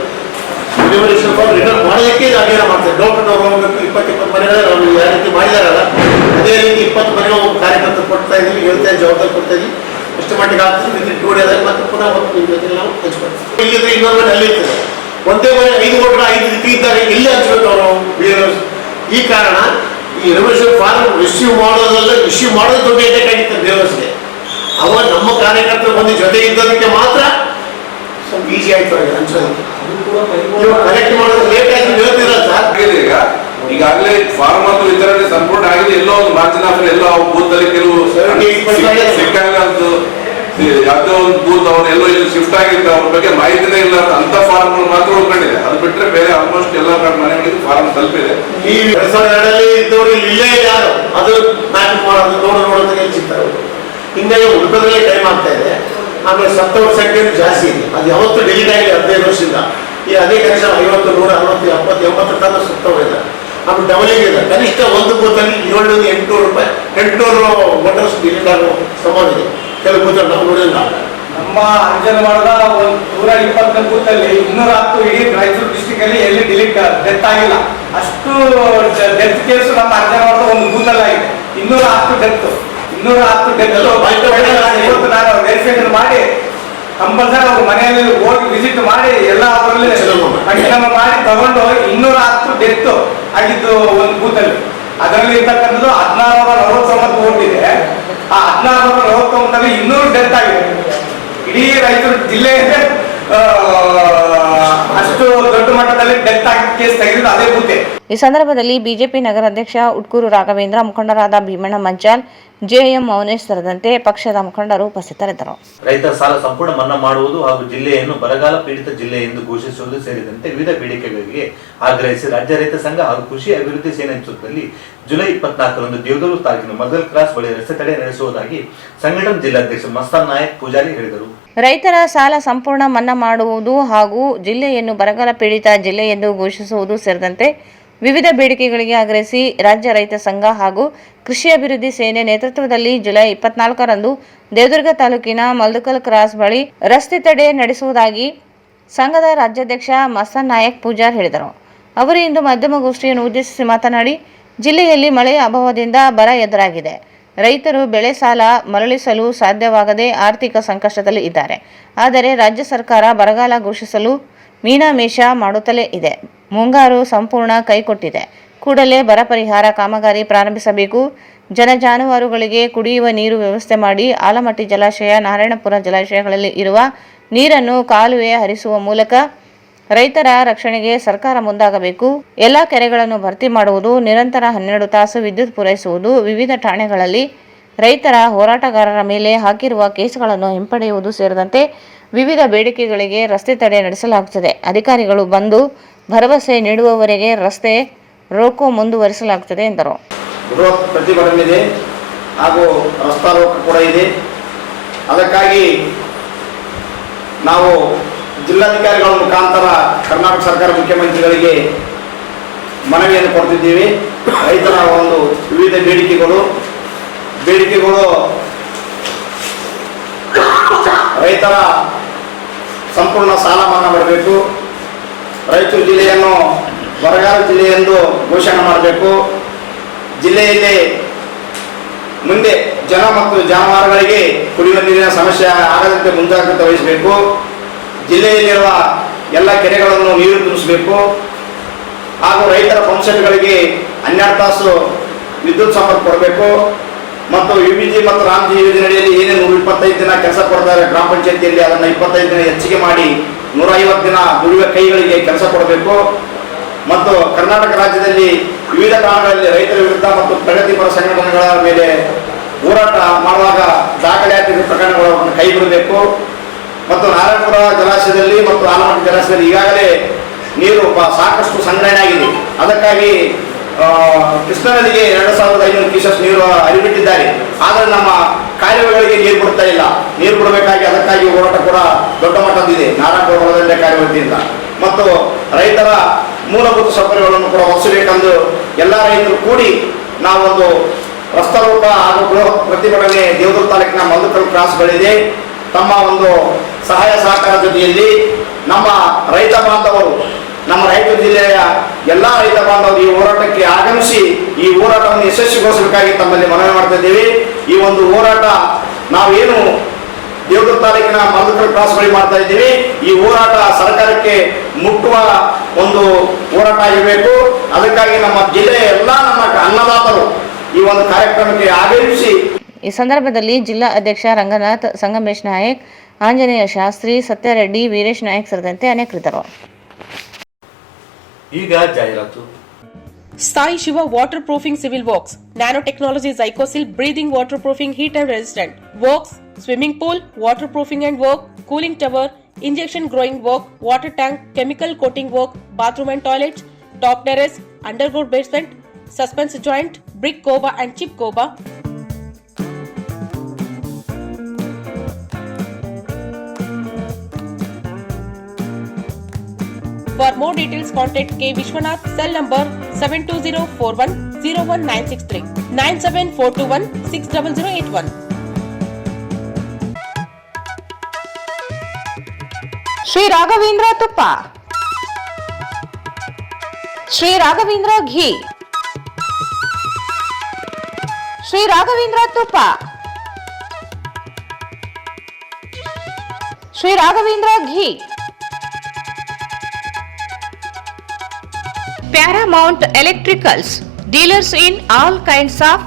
ಯೂನಿವರ್ಸಿಟಿ ಫಾರ್ಮ್ ರಿಟರ್ನ್ ಮಾಡೋದಕ್ಕೆ ಅಭಿಯಾನ ಮಾಡ್ತಾರೆ. ಡಾಕ್ಟರ್ ಹೋಗಬೇಕು 20-20 ಮನೆಗಳು ನಾವು ಯಾವ ರೀತಿ ಮಾಡಿದಾರಲ್ಲ ಅದೇ ರೀತಿ 20 ಮನೆಗಳು ಕಾರ್ಯಕರ್ತರು ಕೊಡ್ತಾ ಇದ್ದೀವಿ, ಹೇಳ್ತಾ ಜವಾಬ್ದಾರಿ ಕೊಡ್ತಾ ಇದ್ದೀವಿ. ಎಷ್ಟು ಮಟ್ಟಿಗೆ ಆಗ್ತದೆ ವಿದಿನ್ 2 ಡೇದಲ್ಲಿ ಮತ್ತೆ ಪುನಃ ನಿಮ್ಮ ಜೊತೆ ನಾವು ಹಂಚ್ಕೊಡ್ತೀವಿ. ಇಲ್ಲಿದ್ರೆ ಇನ್ನೊಂದು ಅಲ್ಲಿ ಇರ್ತದೆ ಒಂದೇ ಮನೆ 5 ಓಟ್ಗಳು 5 ರೀತಿ ಇದ್ದಾರೆ, ಎಲ್ಲಿ ಹಂಚ್ಬೇಕು ಅವರು BLOs. ಈ ಕಾರಣ ಈ ಯೂನಿವರ್ಸಿಟಿ ಫಾರ್ಮ್ ರಿಸೀವ್ ಮಾಡೋದಲ್ಲ, ರಿಸೀವ್ ಮಾಡೋದು ದೊಡ್ಡ ಹೆಡ್ಡೇಕ್ ಆಗಿತ್ತು BLOsಗೆ. ಅವಾಗ ನಮ್ಮ ಕಾರ್ಯಕರ್ತರು ಬಂದು ಜೊತೆ ಇದ್ದದಕ್ಕೆ ಮಾತ್ರ ಸ್ವಲ್ಪ ಈಸಿ ಆಯ್ತು ಅವ್ರಿಗೆ ಹಂಚೋದಕ್ಕೆ. ಕಲೆಕ್ಟ್ ಮಾಡೋದು ಲೇಟ್ ಆಗಿ ಹೇಳ್ತಿರಲ್ಲ ಸರ್. ಈಗಾಗಲೇ ಫಾರ್ಮ್ ಮತ್ತು ವಿತರಣೆ ಸಂಪೂರ್ಣ ಆಗಿದೆ. ಎಲ್ಲೋ ಒಂದು ಮಾರ್ಜಿನ್ ಆಫ್ ಎಲ್ಲೋ ಬೂತ್ ಅಲ್ಲಿ ಕೆಲವು ಸಿಕ್ಕಾಗ ಯಾವುದೋ ಒಂದು ಬೂತ್ ಅವ್ರು ಎಲ್ಲೋ ಇಲ್ಲಿ ಶಿಫ್ಟ್ ಆಗಿರ್ತಾರೆ, ಅವ್ರ ಬಗ್ಗೆ ಮಾಹಿತಿನೇ ಇಲ್ಲ ಅಂತ ಫಾರ್ಮ್ಗಳು ಮಾತ್ರ ಉಳ್ಕೊಂಡಿದೆ. ಅದು ಬಿಟ್ಟರೆ ಬೇರೆ ಆಲ್ಮೋಸ್ಟ್ ಎಲ್ಲ ಮನೆಗಳಿಗೆ ಫಾರ್ಮ್ ತಲುಪಿದೆ. ಈ 2002 ಇದ್ದವರು ಇಲ್ಲೇ ಯಾರು ಅದು ಮ್ಯಾಪಿಂಗ್ ಮಾಡೋದು ನೋಡೋದು ಸಿಗ್ತಾರೆ. ಹಿಂಗಾಗಿ ಉಳ್ಕೋದ್ರಲ್ಲೇ ಟೈಮ್ ಆಗ್ತಾ ಇದೆ. ಆಮೇಲೆ ಸತ್ತವರ ಸಂಖ್ಯೆ ಜಾಸ್ತಿ ಇದೆ. ಅದು ಯಾವತ್ತೂ ಡಿಲೀಟ್ ಆಗಿದೆ 15 ವರ್ಷದಿಂದ. ಈ ಅದೇ ಕನಿಷ್ಠ 50, 100, 60, 70, 80 ತನಕ ಸುತ್ತವಿದೆ. ಆಮೇಲೆ ಡಬಲಿಂಗ್ ಇದೆ. ಕನಿಷ್ಠ ಒಂದು ಬೂತಲ್ಲಿ 700-800 ರೂಪಾಯಿ 800 ವೋಟರ್ಸ್ ಡಿಲೀಟ್ ಆಗೋ ಸಂಭವ ಇದೆ. ಕೆಲವು ಬೂತ್ ನಾವು ನೋಡಿಲ್ಲ. ನಮ್ಮ ಅಂಜನವಾಡದ 120 ಬೂತಲ್ಲಿ 210 ಇಡೀ ರಾಯಚೂರು ಡಿಸ್ಟಿಕ್ ಅಲ್ಲಿ ಎಲ್ಲಿ ಡೆತ್ ಆಗಿಲ್ಲ. ಅಷ್ಟು ಡೆತ್ ಕೇಸ್ ನಮ್ಮ ಅಂಜನವಾಡದ ಒಂದು ಬೂತಲ್ಲಿ ಆಗಿದೆ. 210 ಡೆತ್ ಇವತ್ತು ನಾನು ವೆರಿಫಿಕೇಶನ್ ಮಾಡಿ ಕಂಪಲ್ಸರಿ ಅವ್ರ ಮನೆಯಲ್ಲಿ ಹೋಗಿ ವಿಸಿಟ್ ಮಾಡಿ ಎಲ್ಲ ಅವರಲ್ಲಿ ಪರಿಶ್ರಮ ಮಾಡಿ ತಗೊಂಡು 210 ಡೆತ್ ಆಗಿದ್ದು ಒಂದು ಬೂತಲ್ಲಿ. ಅದರಲ್ಲಿ ಇರ್ತಕ್ಕಂಥದ್ದು 1649 ವೋಟ್ ಇದೆ. ಆ 1649 200 ಡೆತ್ ಆಗಿದೆ. ಇಡೀ ರಾಯಚೂರು ಜಿಲ್ಲೆಯಲ್ಲೇ ಅಷ್ಟು ದೊಡ್ಡ ಮಟ್ಟದಲ್ಲಿ ಡೆತ್ ಆಗಿ ಕೇಸ್ ತೆಗೆದಿದ್ದು ಅದೇ ಬೂತೆ. ಈ ಸಂದರ್ಭದಲ್ಲಿ ಬಿಜೆಪಿ ನಗರಾಧ್ಯಕ್ಷ ಉಟ್ಕೂರು ರಾಘವೇಂದ್ರ, ಮುಖಂಡರಾದ ಭೀಮಣ್ಣ ಮಂಚಾಲ್, ಜೆಎಂ ಮೌನೇಶ್ ಸೇರಿದಂತೆ ಪಕ್ಷದ ಮುಖಂಡರು ಉಪಸ್ಥಿತರಿದ್ದರು. ರೈತರ ಸಾಲ ಸಂಪೂರ್ಣ ಮನ್ನಾ ಮಾಡುವುದು ಹಾಗೂ ಜಿಲ್ಲೆಯನ್ನು ಬರಗಾಲ ಪೀಡಿತ ಜಿಲ್ಲೆ ಎಂದು ಘೋಷಿಸುವುದು ಸೇರಿದಂತೆ ವಿವಿಧ ಬೇಡಿಕೆಗಳಿಗೆ ಆಗ್ರಹಿಸಿ ರಾಜ್ಯ ರೈತ ಸಂಘ ಹಾಗೂ ಕೃಷಿ ಅಭಿವೃದ್ಧಿ ಸೇನೆ ನೇತೃತ್ವದಲ್ಲಿ ಜುಲೈ 24ರಂದು ದೇವದೂರು ತಾಲೂಕಿನ ಮದಲ್ ಕ್ರಾಸ್ ಬಳಿ ರಸ್ತೆ ತಡೆ ನಡೆಸುವುದಾಗಿ ಸಂಘಟನಾ ಜಿಲ್ಲಾಧ್ಯಕ್ಷ ಮಸ್ತಾನ್ ನಾಯಕ್ ಪೂಜಾರಿ ಹೇಳಿದರು. ರೈತರ ಸಾಲ ಸಂಪೂರ್ಣ ಮನ್ನಾ ಮಾಡುವುದು ಹಾಗೂ ಜಿಲ್ಲೆಯನ್ನು ಬರಗಾಲ ಪೀಡಿತ ಜಿಲ್ಲೆ ಎಂದು ಘೋಷಿಸುವುದು ಸೇರಿದಂತೆ ವಿವಿಧ ಬೇಡಿಕೆಗಳಿಗೆ ಆಗ್ರಹಿಸಿ ರಾಜ್ಯ ರೈತ ಸಂಘ ಹಾಗೂ ಕೃಷಿ ಅಭಿವೃದ್ಧಿ ಸೇನೆ ನೇತೃತ್ವದಲ್ಲಿ ಜುಲೈ 24ರಂದು ದೇವದುರ್ಗ ತಾಲೂಕಿನ ಮಲ್ದಕಲ್ ಕ್ರಾಸ್ ಬಳಿ ರಸ್ತೆ ತಡೆ ನಡೆಸುವುದಾಗಿ ಸಂಘದ ರಾಜ್ಯಾಧ್ಯಕ್ಷ ಮಸ್ತಾನ್ ನಾಯಕ್ ಪೂಜಾರ್ ಹೇಳಿದರು. ಅವರು ಇಂದು ಮಾಧ್ಯಮಗೋಷ್ಠಿಯನ್ನು ಉದ್ದೇಶಿಸಿ ಮಾತನಾಡಿ, ಜಿಲ್ಲೆಯಲ್ಲಿ ಮಳೆಯ ಅಭಾವದಿಂದ ಬರ ಎದುರಾಗಿದೆ. ರೈತರು ಬೆಳೆ ಸಾಲ ಮರಳಿಸಲು ಸಾಧ್ಯವಾಗದೆ ಆರ್ಥಿಕ ಸಂಕಷ್ಟದಲ್ಲಿ ಇದ್ದಾರೆ. ಆದರೆ ರಾಜ್ಯ ಸರ್ಕಾರ ಬರಗಾಲ ಘೋಷಿಸಲು ಮೀನಾಮೇಷ ಮಾಡುತ್ತಲೇ ಇದೆ. ಮುಂಗಾರು ಸಂಪೂರ್ಣ ಕೈಕೊಟ್ಟಿದೆ. ಕೂಡಲೇ ಬರ ಪರಿಹಾರ ಕಾಮಗಾರಿ ಪ್ರಾರಂಭಿಸಬೇಕು. ಜಾನುವಾರುಗಳಿಗೆ ಕುಡಿಯುವ ನೀರು ವ್ಯವಸ್ಥೆ ಮಾಡಿ ಆಲಮಟ್ಟಿ ಜಲಾಶಯ, ನಾರಾಯಣಪುರ ಜಲಾಶಯಗಳಲ್ಲಿ ಇರುವ ನೀರನ್ನು ಕಾಲುವೆ ಹರಿಸುವ ಮೂಲಕ ರೈತರ ರಕ್ಷಣೆಗೆ ಸರ್ಕಾರ ಮುಂದಾಗಬೇಕು. ಎಲ್ಲ ಕೆರೆಗಳನ್ನು ಭರ್ತಿ ಮಾಡುವುದು, ನಿರಂತರ 12 ತಾಸು ವಿದ್ಯುತ್ ಪೂರೈಸುವುದು, ವಿವಿಧ ಠಾಣೆಗಳಲ್ಲಿ ರೈತರ ಹೋರಾಟಗಾರರ ಮೇಲೆ ಹಾಕಿರುವ ಕೇಸುಗಳನ್ನು ಹಿಂಪಡೆಯುವುದು ಸೇರಿದಂತೆ ವಿವಿಧ ಬೇಡಿಕೆಗಳಿಗೆ ರಸ್ತೆ ತಡೆ ನಡೆಸಲಾಗುತ್ತದೆ. ಅಧಿಕಾರಿಗಳು ಬಂದು ಭರವಸೆ ನೀಡುವವರೆಗೆ ರಸ್ತೆ ರೋಕೋ ಮುಂದುವರಿಸಲಾಗುತ್ತದೆ ಎಂದರು. ಬೃಹತ್ ಪ್ರತಿಭಟನೆ ಇದೆ ಹಾಗೂ ರಸ್ತಾ ರೋಕ ಕೂಡ ಇದೆ. ಅದಕ್ಕಾಗಿ ನಾವು ಜಿಲ್ಲಾಧಿಕಾರಿಗಳ ಮುಖಾಂತರ ಕರ್ನಾಟಕ ಸರ್ಕಾರ ಮುಖ್ಯಮಂತ್ರಿಗಳಿಗೆ ಮನವಿಯನ್ನು ಕೊಡ್ತಿದ್ದೀವಿ. ರೈತರ ಒಂದು ವಿವಿಧ ಬೇಡಿಕೆಗಳು ರೈತರ ಸಂಪೂರ್ಣ ಸಾಲ ಮನ್ನಾ ಮಾಡಬೇಕು. ರಾಯಚೂರು ಜಿಲ್ಲೆಯನ್ನು ಬರಗಾಲ ಜಿಲ್ಲೆ ಎಂದು ಘೋಷಣೆ ಮಾಡಬೇಕು. ಜಿಲ್ಲೆಯಲ್ಲಿ ಮುಂದೆ ಜನ ಮತ್ತು ಜಾನುವಾರುಗಳಿಗೆ ಕುಡಿಯುವ ನೀರಿನ ಸಮಸ್ಯೆ ಆಗದಂತೆ ಮುಂಜಾಗ್ರತೆ ವಹಿಸಬೇಕು. ಜಿಲ್ಲೆಯಲ್ಲಿರುವ ಎಲ್ಲ ಕೆರೆಗಳನ್ನು ನೀರು ತುಂಬಿಸಬೇಕು ಹಾಗೂ ರೈತರ ಪಂಪ್ಸೆಟ್ಗಳಿಗೆ 12 ತಾಸು ವಿದ್ಯುತ್ ಸಂಪರ್ಕ ಕೊಡಬೇಕು. ಮತ್ತು UBG ಮತ್ತು ರಾಮ್ಜಿ ಯೋಜನೆಯಲ್ಲಿ ಏನೇನು 125 ದಿನ ಕೆಲಸ ಕೊಡ್ತಾರೆ ಗ್ರಾಮ ಪಂಚಾಯತಿಯಲ್ಲಿ ಅದನ್ನು 25 ದಿನ ಹೆಚ್ಚಿಗೆ ಮಾಡಿ 150 ದಿನ ದುಡಿಯುವ ಕೈಗಳಿಗೆ ಕೆಲಸ ಕೊಡಬೇಕು. ಮತ್ತು ಕರ್ನಾಟಕ ರಾಜ್ಯದಲ್ಲಿ ವಿವಿಧ ಕಾರಣಗಳಲ್ಲಿ ರೈತರ ವಿರುದ್ಧ ಮತ್ತು ಪ್ರಗತಿಪರ ಸಂಘಟನೆಗಳ ಮೇಲೆ ಹೋರಾಟ ಮಾಡುವಾಗ ದಾಖಲಾತಿ ಪ್ರಕರಣಗಳನ್ನು ಕೈಬಿಡಬೇಕು. ಮತ್ತು ನಾರಾಯಣಪುರ ಜಲಾಶಯದಲ್ಲಿ ಮತ್ತು ಆಲಮಟ್ಟಿ ಜಲಾಶಯದಲ್ಲಿ ಈಗಾಗಲೇ ನೀರು ಸಾಕಷ್ಟು ಸಂಗ್ರಹಣೆ ಆಗಿದೆ. ಅದಕ್ಕಾಗಿ ಕೃಷ್ಣಾ ನದಿಗೆ 2500 ಕ್ಯೂಸೆಸ್ ನೀರು ಹರಿಬಿಟ್ಟಿದ್ದಾರೆ. ಆದರೆ ನಮ್ಮ ಕಾಲುವೆಗಳಿಗೆ ನೀರು ಬಿಡ್ತಾ ಇಲ್ಲ. ನೀರು ಬಿಡಬೇಕಾಗಿ ಅದಕ್ಕಾಗಿ ಹೋರಾಟ ಕೂಡ ದೊಡ್ಡ ಮಟ್ಟದಿದೆ ನಾರಾಯಣಪುರ ಹೊಲದಂಡೆ ಕಾರ್ಯವತಿಯಿಂದ. ಮತ್ತು ರೈತರ ಮೂಲಭೂತ ಸೌಕರ್ಯಗಳನ್ನು ಕೂಡ ಒದಗಿಸಬೇಕೆಂದು ಎಲ್ಲ ರೈತರು ಕೂಡಿ ನಾವೊಂದು ರಸ್ತಾರೋಕ ಹಾಗೂ ಬೃಹತ್ ಪ್ರತಿಭಟನೆ ದೇವದುರ್ಗ ತಾಲೂಕಿನ ಮಲ್ಕಲ್ ಕ್ರಾಸ್ಗಳಿದೆ. ತಮ್ಮ ಒಂದು ಸಹಾಯ ಸಹಕಾರ ಜೊತೆಯಲ್ಲಿ ನಮ್ಮ ರೈತ ಬಾಂಧವರು, ನಮ್ಮ ರಾಯಚೂರು ಜಿಲ್ಲೆಯ ಎಲ್ಲ ರೈತ ಬಾಂಧವರು ಈ ಹೋರಾಟಕ್ಕೆ ಆಗಮಿಸಿ ಈ ಹೋರಾಟವನ್ನು ಯಶಸ್ವಿಗೊಳಿಸಬೇಕಾಗಿ ತಮ್ಮಲ್ಲಿ ಮನವಿ ಮಾಡ್ತಾ ಇದ್ದೇವೆ. ಈ ಒಂದು ಹೋರಾಟ ನಾವೇನು ದೇವದುರ್ಗ ತಾಲೂಕಿನ ಮಲ್ಕಲ್ ಕ್ರಾಸ್ ಬಳಿ ಮಾಡ್ತಾ ಇದ್ದೀವಿ, ಈ ಹೋರಾಟ ಸರ್ಕಾರಕ್ಕೆ ಮುಟ್ಟುವ ಒಂದು ಹೋರಾಟ ಆಗಿರಬೇಕು. ಅದಕ್ಕಾಗಿ ನಮ್ಮ ಜಿಲ್ಲೆಯ ಎಲ್ಲ ನಮ್ಮ ಅನ್ನದಾತರು ಈ ಒಂದು ಕಾರ್ಯಕ್ರಮಕ್ಕೆ ಆಗಮಿಸಿ. ಈ ಸಂದರ್ಭದಲ್ಲಿ ಜಿಲ್ಲಾ ಅಧ್ಯಕ್ಷ ರಂಗನಾಥ್, ಸಂಗಮೇಶ್ ನಾಯಕ್, ಆಂಜನೇಯ ಶಾಸ್ತ್ರಿ, ಸತ್ಯರೆಡ್ಡಿ, ವೀರೇಶ್ ನಾಯಕ್ ಸೇರಿದಂತೆ ಅನೇಕರಿದ್ದರು. ಈಗ ಜಾಹೀರಾತು. Sai Shiva Waterproofing Civil Works, Nanotechnology Zycosil Breathing Waterproofing Heater Resistant Works, Swimming Pool, Waterproofing and Work, Cooling Tower, Injection Growing Work, Water Tank, Chemical Coating Work, Bathroom and Toilets, Top Terrace, Underground Basement, Suspense Joint, Brick Coba and Chip Coba. For more details, contact K. Vishwanath, cell number 72041019663 97421 60081. Shri Raghavendra ತುಪ್ಪ, ಶ್ರೀ ರಾಘವೇಂದ್ರ ಘೀ, ಶ್ರೀ ರಾಘವೇಂದ್ರ ತುಪ್ಪ, ಶ್ರೀ ರಾಘವೇಂದ್ರ ಘೀ. Paramount Electricals, dealers in all kinds of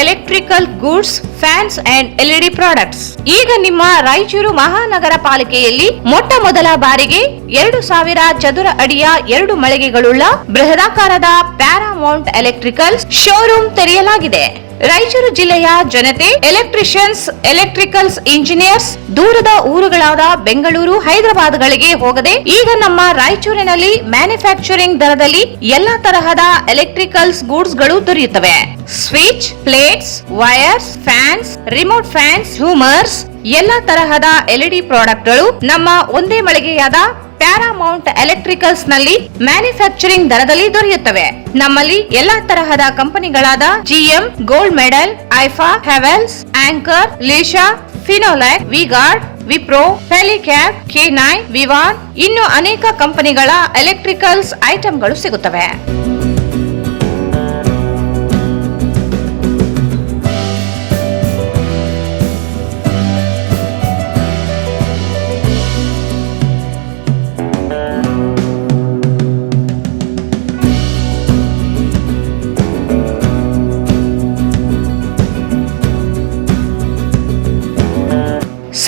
electrical goods, fans and LED products. ಈಗ ನಿಮ್ಮ ರಾಯಚೂರು ಮಹಾನಗರ ಪಾಲಿಕೆಯಲ್ಲಿ ಮೊಟ್ಟ ಮೊದಲ ಬಾರಿಗೆ 2000 ಚದುರ ಅಡಿಯ 2 ಮಳಿಗೆಗಳುಳ್ಳ ಬೃಹದಾಕಾರದ Paramount electricals showroom ತೆರೆಯಲಾಗಿದೆ. ರಾಯಚೂರು ಜಿಲ್ಲೆಯ ಜನತೆ, ಎಲೆಕ್ಟ್ರಿಷಿಯನ್ಸ್, ಎಲೆಕ್ಟ್ರಿಕಲ್ಸ್ ಇಂಜಿನಿಯರ್ಸ್ ದೂರದ ಊರುಗಳಾದ ಬೆಂಗಳೂರು, ಹೈದರಾಬಾದ್ಗಳಿಗೆ ಹೋಗದೆ ಈಗ ನಮ್ಮ ರಾಯಚೂರಿನಲ್ಲಿ ಮ್ಯಾನುಫ್ಯಾಕ್ಚರಿಂಗ್ ದರದಲ್ಲಿ ಎಲ್ಲಾ ತರಹದ ಎಲೆಕ್ಟ್ರಿಕಲ್ಸ್ ಗೂಡ್ಸ್ ಗಳು ದೊರೆಯುತ್ತವೆ. Switch, plates, wires, fans, remote fans, ಹ್ಯೂಮರ್ಸ್, ಎಲ್ಲಾ ತರಹದ LED ಪ್ರಾಡಕ್ಟ್ಗಳು ನಮ್ಮ ಒಂದೇ ಮಳಿಗೆಯಾದ ಪ್ಯಾರಾಮೌಂಟ್ ಎಲೆಕ್ಟ್ರಿಕಲ್ಸ್ ನಲ್ಲಿ ಮ್ಯಾನುಫ್ಯಾಕ್ಚರಿಂಗ್ ದರದಲ್ಲಿ ದೊರೆಯುತ್ತವೆ. ನಮ್ಮಲ್ಲಿ ಎಲ್ಲಾ ತರಹದ ಕಂಪನಿಗಳಾದ GM, ಗೋಲ್ಡ್ ಮೆಡಲ್, ಐಫಾ, ಹೆವೆಲ್ಸ್, ಆಂಕರ್, ಲೀಶಾ, ಫಿನೋಲ್ಯಾಕ್, ವಿಗಾರ್ಡ್, ವಿಪ್ರೋ, ಫೆಲಿಕ್ಯಾಪ್, K9, ವಿವಾನ್ ಇನ್ನು ಅನೇಕ ಕಂಪನಿಗಳ ಎಲೆಕ್ಟ್ರಿಕಲ್ಸ್ ಐಟಂಗಳು ಸಿಗುತ್ತವೆ.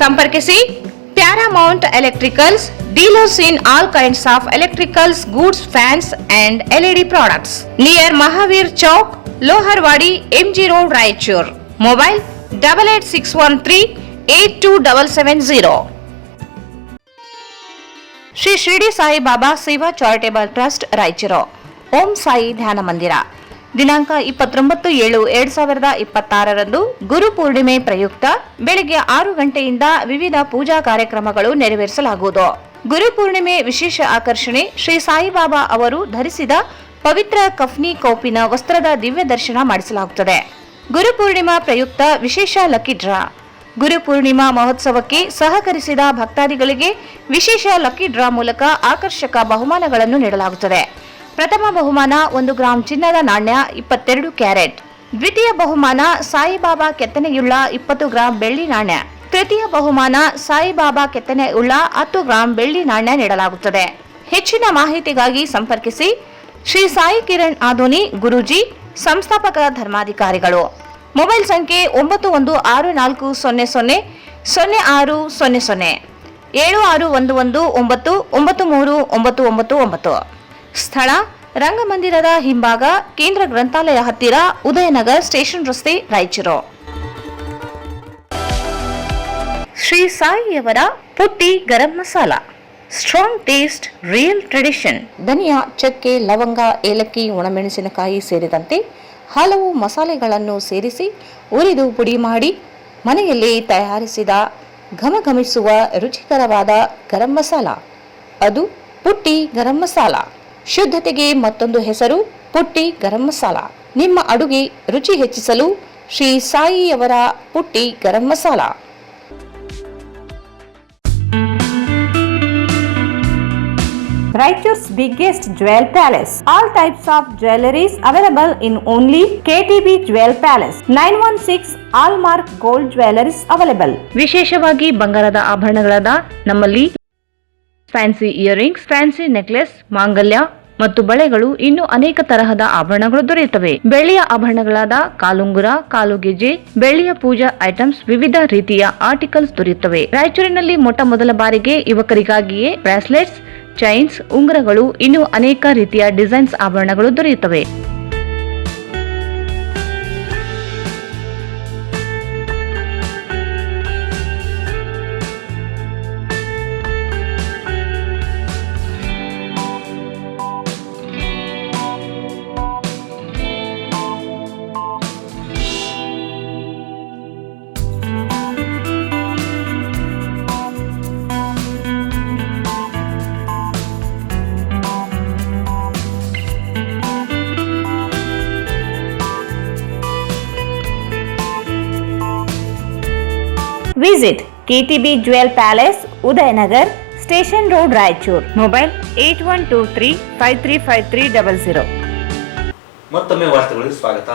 ಸಂಪರ್ಕಿಸಿ Paramount electricals, dealers in all kinds of electricals goods, fans and LED products, near Mahavir Chowk, Loharwadi, MG road, Raichur. Mobile 8861382770. Shri Shirdi Saibaba ಸೇವಾ ಚಾರಿಟೇಬಲ್ ಟ್ರಸ್ಟ್ ರಾಯಚೂರು. ಓಂ ಸಾಯಿ ಧ್ಯಾನ ಮಂದಿರ. ದಿನಾಂಕ 29/7/2026 ಗುರು ಪೂರ್ಣಿಮೆ ಪ್ರಯುಕ್ತ ಬೆಳಗ್ಗೆ 6 ಗಂಟೆಯಿಂದ ವಿವಿಧ ಪೂಜಾ ಕಾರ್ಯಕ್ರಮಗಳು ನೆರವೇರಿಸಲಾಗುವುದು. ಗುರು ಪೂರ್ಣಿಮೆ ವಿಶೇಷ ಆಕರ್ಷಣೆ ಶ್ರೀ ಸಾಯಿಬಾಬಾ ಅವರು ಧರಿಸಿದ ಪವಿತ್ರ ಕಫ್ನಿ ಕೌಪಿನ ವಸ್ತ್ರದ ದಿವ್ಯ ದರ್ಶನ ಮಾಡಿಸಲಾಗುತ್ತದೆ. ಗುರು ಪೂರ್ಣಿಮಾ ಪ್ರಯುಕ್ತ ವಿಶೇಷ ಲಕ್ಕಿ ಡ್ರಾ. ಗುರು ಪೂರ್ಣಿಮಾ ಮಹೋತ್ಸವಕ್ಕೆ ಸಹಕರಿಸಿದ ಭಕ್ತಾದಿಗಳಿಗೆ ವಿಶೇಷ ಲಕ್ಕಿ ಡ್ರಾ ಮೂಲಕ ಆಕರ್ಷಕ ಬಹುಮಾನಗಳನ್ನು ನೀಡಲಾಗುತ್ತದೆ. ಪ್ರಥಮ ಬಹುಮಾನ 1 ಗ್ರಾಂ ಚಿನ್ನದ ನಾಣ್ಯ 22 ಕ್ಯಾರೆಟ್. ದ್ವಿತೀಯ ಬಹುಮಾನ ಸಾಯಿಬಾಬಾ ಕೆತ್ತನೆಯುಳ್ಳ 20 ಗ್ರಾಂ ಬೆಳ್ಳಿ ನಾಣ್ಯ. ತೃತೀಯ ಬಹುಮಾನ ಸಾಯಿಬಾಬಾ ಕೆತ್ತನೆಯುಳ್ಳ 10 ಗ್ರಾಂ ಬೆಳ್ಳಿ ನಾಣ್ಯ ನೀಡಲಾಗುತ್ತದೆ. ಹೆಚ್ಚಿನ ಮಾಹಿತಿಗಾಗಿ ಸಂಪರ್ಕಿಸಿ ಶ್ರೀ ಸಾಯಿ ಕಿರಣ್ ಆಧೋನಿ ಗುರೂಜಿ, ಸಂಸ್ಥಾಪಕ ಧರ್ಮಾಧಿಕಾರಿಗಳು. ಮೊಬೈಲ್ ಸಂಖ್ಯೆ 9164000600 7611993999. ಸ್ಥಳ ರಂಗಮಂದಿರದ ಹಿಂಭಾಗ, ಕೇಂದ್ರ ಗ್ರಂಥಾಲಯ ಹತ್ತಿರ, ಉದಯನಗರ್ ಸ್ಟೇಷನ್ ರಸ್ತೆ, ರಾಯಚೂರು. ಶ್ರೀ ಸಾಯಿಯವರ Putti garam masala. Strong taste, real tradition. ಧನಿಯಾ, ಚಕ್ಕೆ, ಲವಂಗ, ಏಲಕ್ಕಿ, ಒಣಮೆಣಸಿನಕಾಯಿ ಸೇರಿದಂತೆ ಹಲವು ಮಸಾಲೆಗಳನ್ನು ಸೇರಿಸಿ ಉರಿದು ಪುಡಿ ಮಾಡಿ ಮನೆಯಲ್ಲಿ ತಯಾರಿಸಿದ ಘಮಘಮಿಸುವ ರುಚಿಕರವಾದ ಗರಂ ಮಸಾಲ. ಅದು ಪುಟ್ಟಿ ಗರಂ ಮಸಾಲ. ಶುದ್ಧತೆಗೆ ಮತ್ತೊಂದು ಹೆಸರು ಪುಟ್ಟಿ ಗರಂ ಮಸಾಲ. ನಿಮ್ಮ ಅಡುಗೆ ರುಚಿ ಹೆಚ್ಚಿಸಲು ಶ್ರೀ ಸಾಯಿಯವರ Putti garam masala. Raichur's biggest jewel palace. All types of jewelries available in only KTB Jewel Palace. 916 Allmark Gold Jewelries available. ವಿಶೇಷವಾಗಿ ಬಂಗಾರದ ಆಭರಣಗಳಾದ ನಮ್ಮಲ್ಲಿ ಫ್ಯಾನ್ಸಿ ಇಯರಿಂಗ್ಸ್, ಫ್ಯಾನ್ಸಿ ನೆಕ್ಲೆಸ್, ಮಾಂಗಲ್ಯ ಮತ್ತು ಬಳೆಗಳು, ಇನ್ನು ಅನೇಕ ತರಹದ ಆಭರಣಗಳು ದೊರೆಯುತ್ತವೆ. ಬೆಳ್ಳಿಯ ಆಭರಣಗಳಾದ ಕಾಲುಂಗುರ, ಕಾಲುಗೆಜೆ, ಬೆಳ್ಳಿಯ ಪೂಜಾ ಐಟಮ್ಸ್, ವಿವಿಧ ರೀತಿಯ ಆರ್ಟಿಕಲ್ಸ್ ದೊರೆಯುತ್ತವೆ. ರಾಯಚೂರಿನಲ್ಲಿ ಮೊಟ್ಟ ಮೊದಲ ಬಾರಿಗೆ ಯುವಕರಿಗಾಗಿಯೇ ಬ್ರಾಸ್ಲೆಟ್ಸ್, ಚೈನ್ಸ್, ಉಂಗುರಗಳು, ಇನ್ನು ಅನೇಕ ರೀತಿಯ ಡಿಸೈನ್ಸ್ ಆಭರಣಗಳು ದೊರೆಯುತ್ತವೆ. Visit KTB Jewel Palace, Udayanagar, Station Road, Raichur. Mobile 8123535300. ಮತ್ತೊಮ್ಮೆ ವಾರ್ತೆಗಳಿಗೆ ಸ್ವಾಗತ.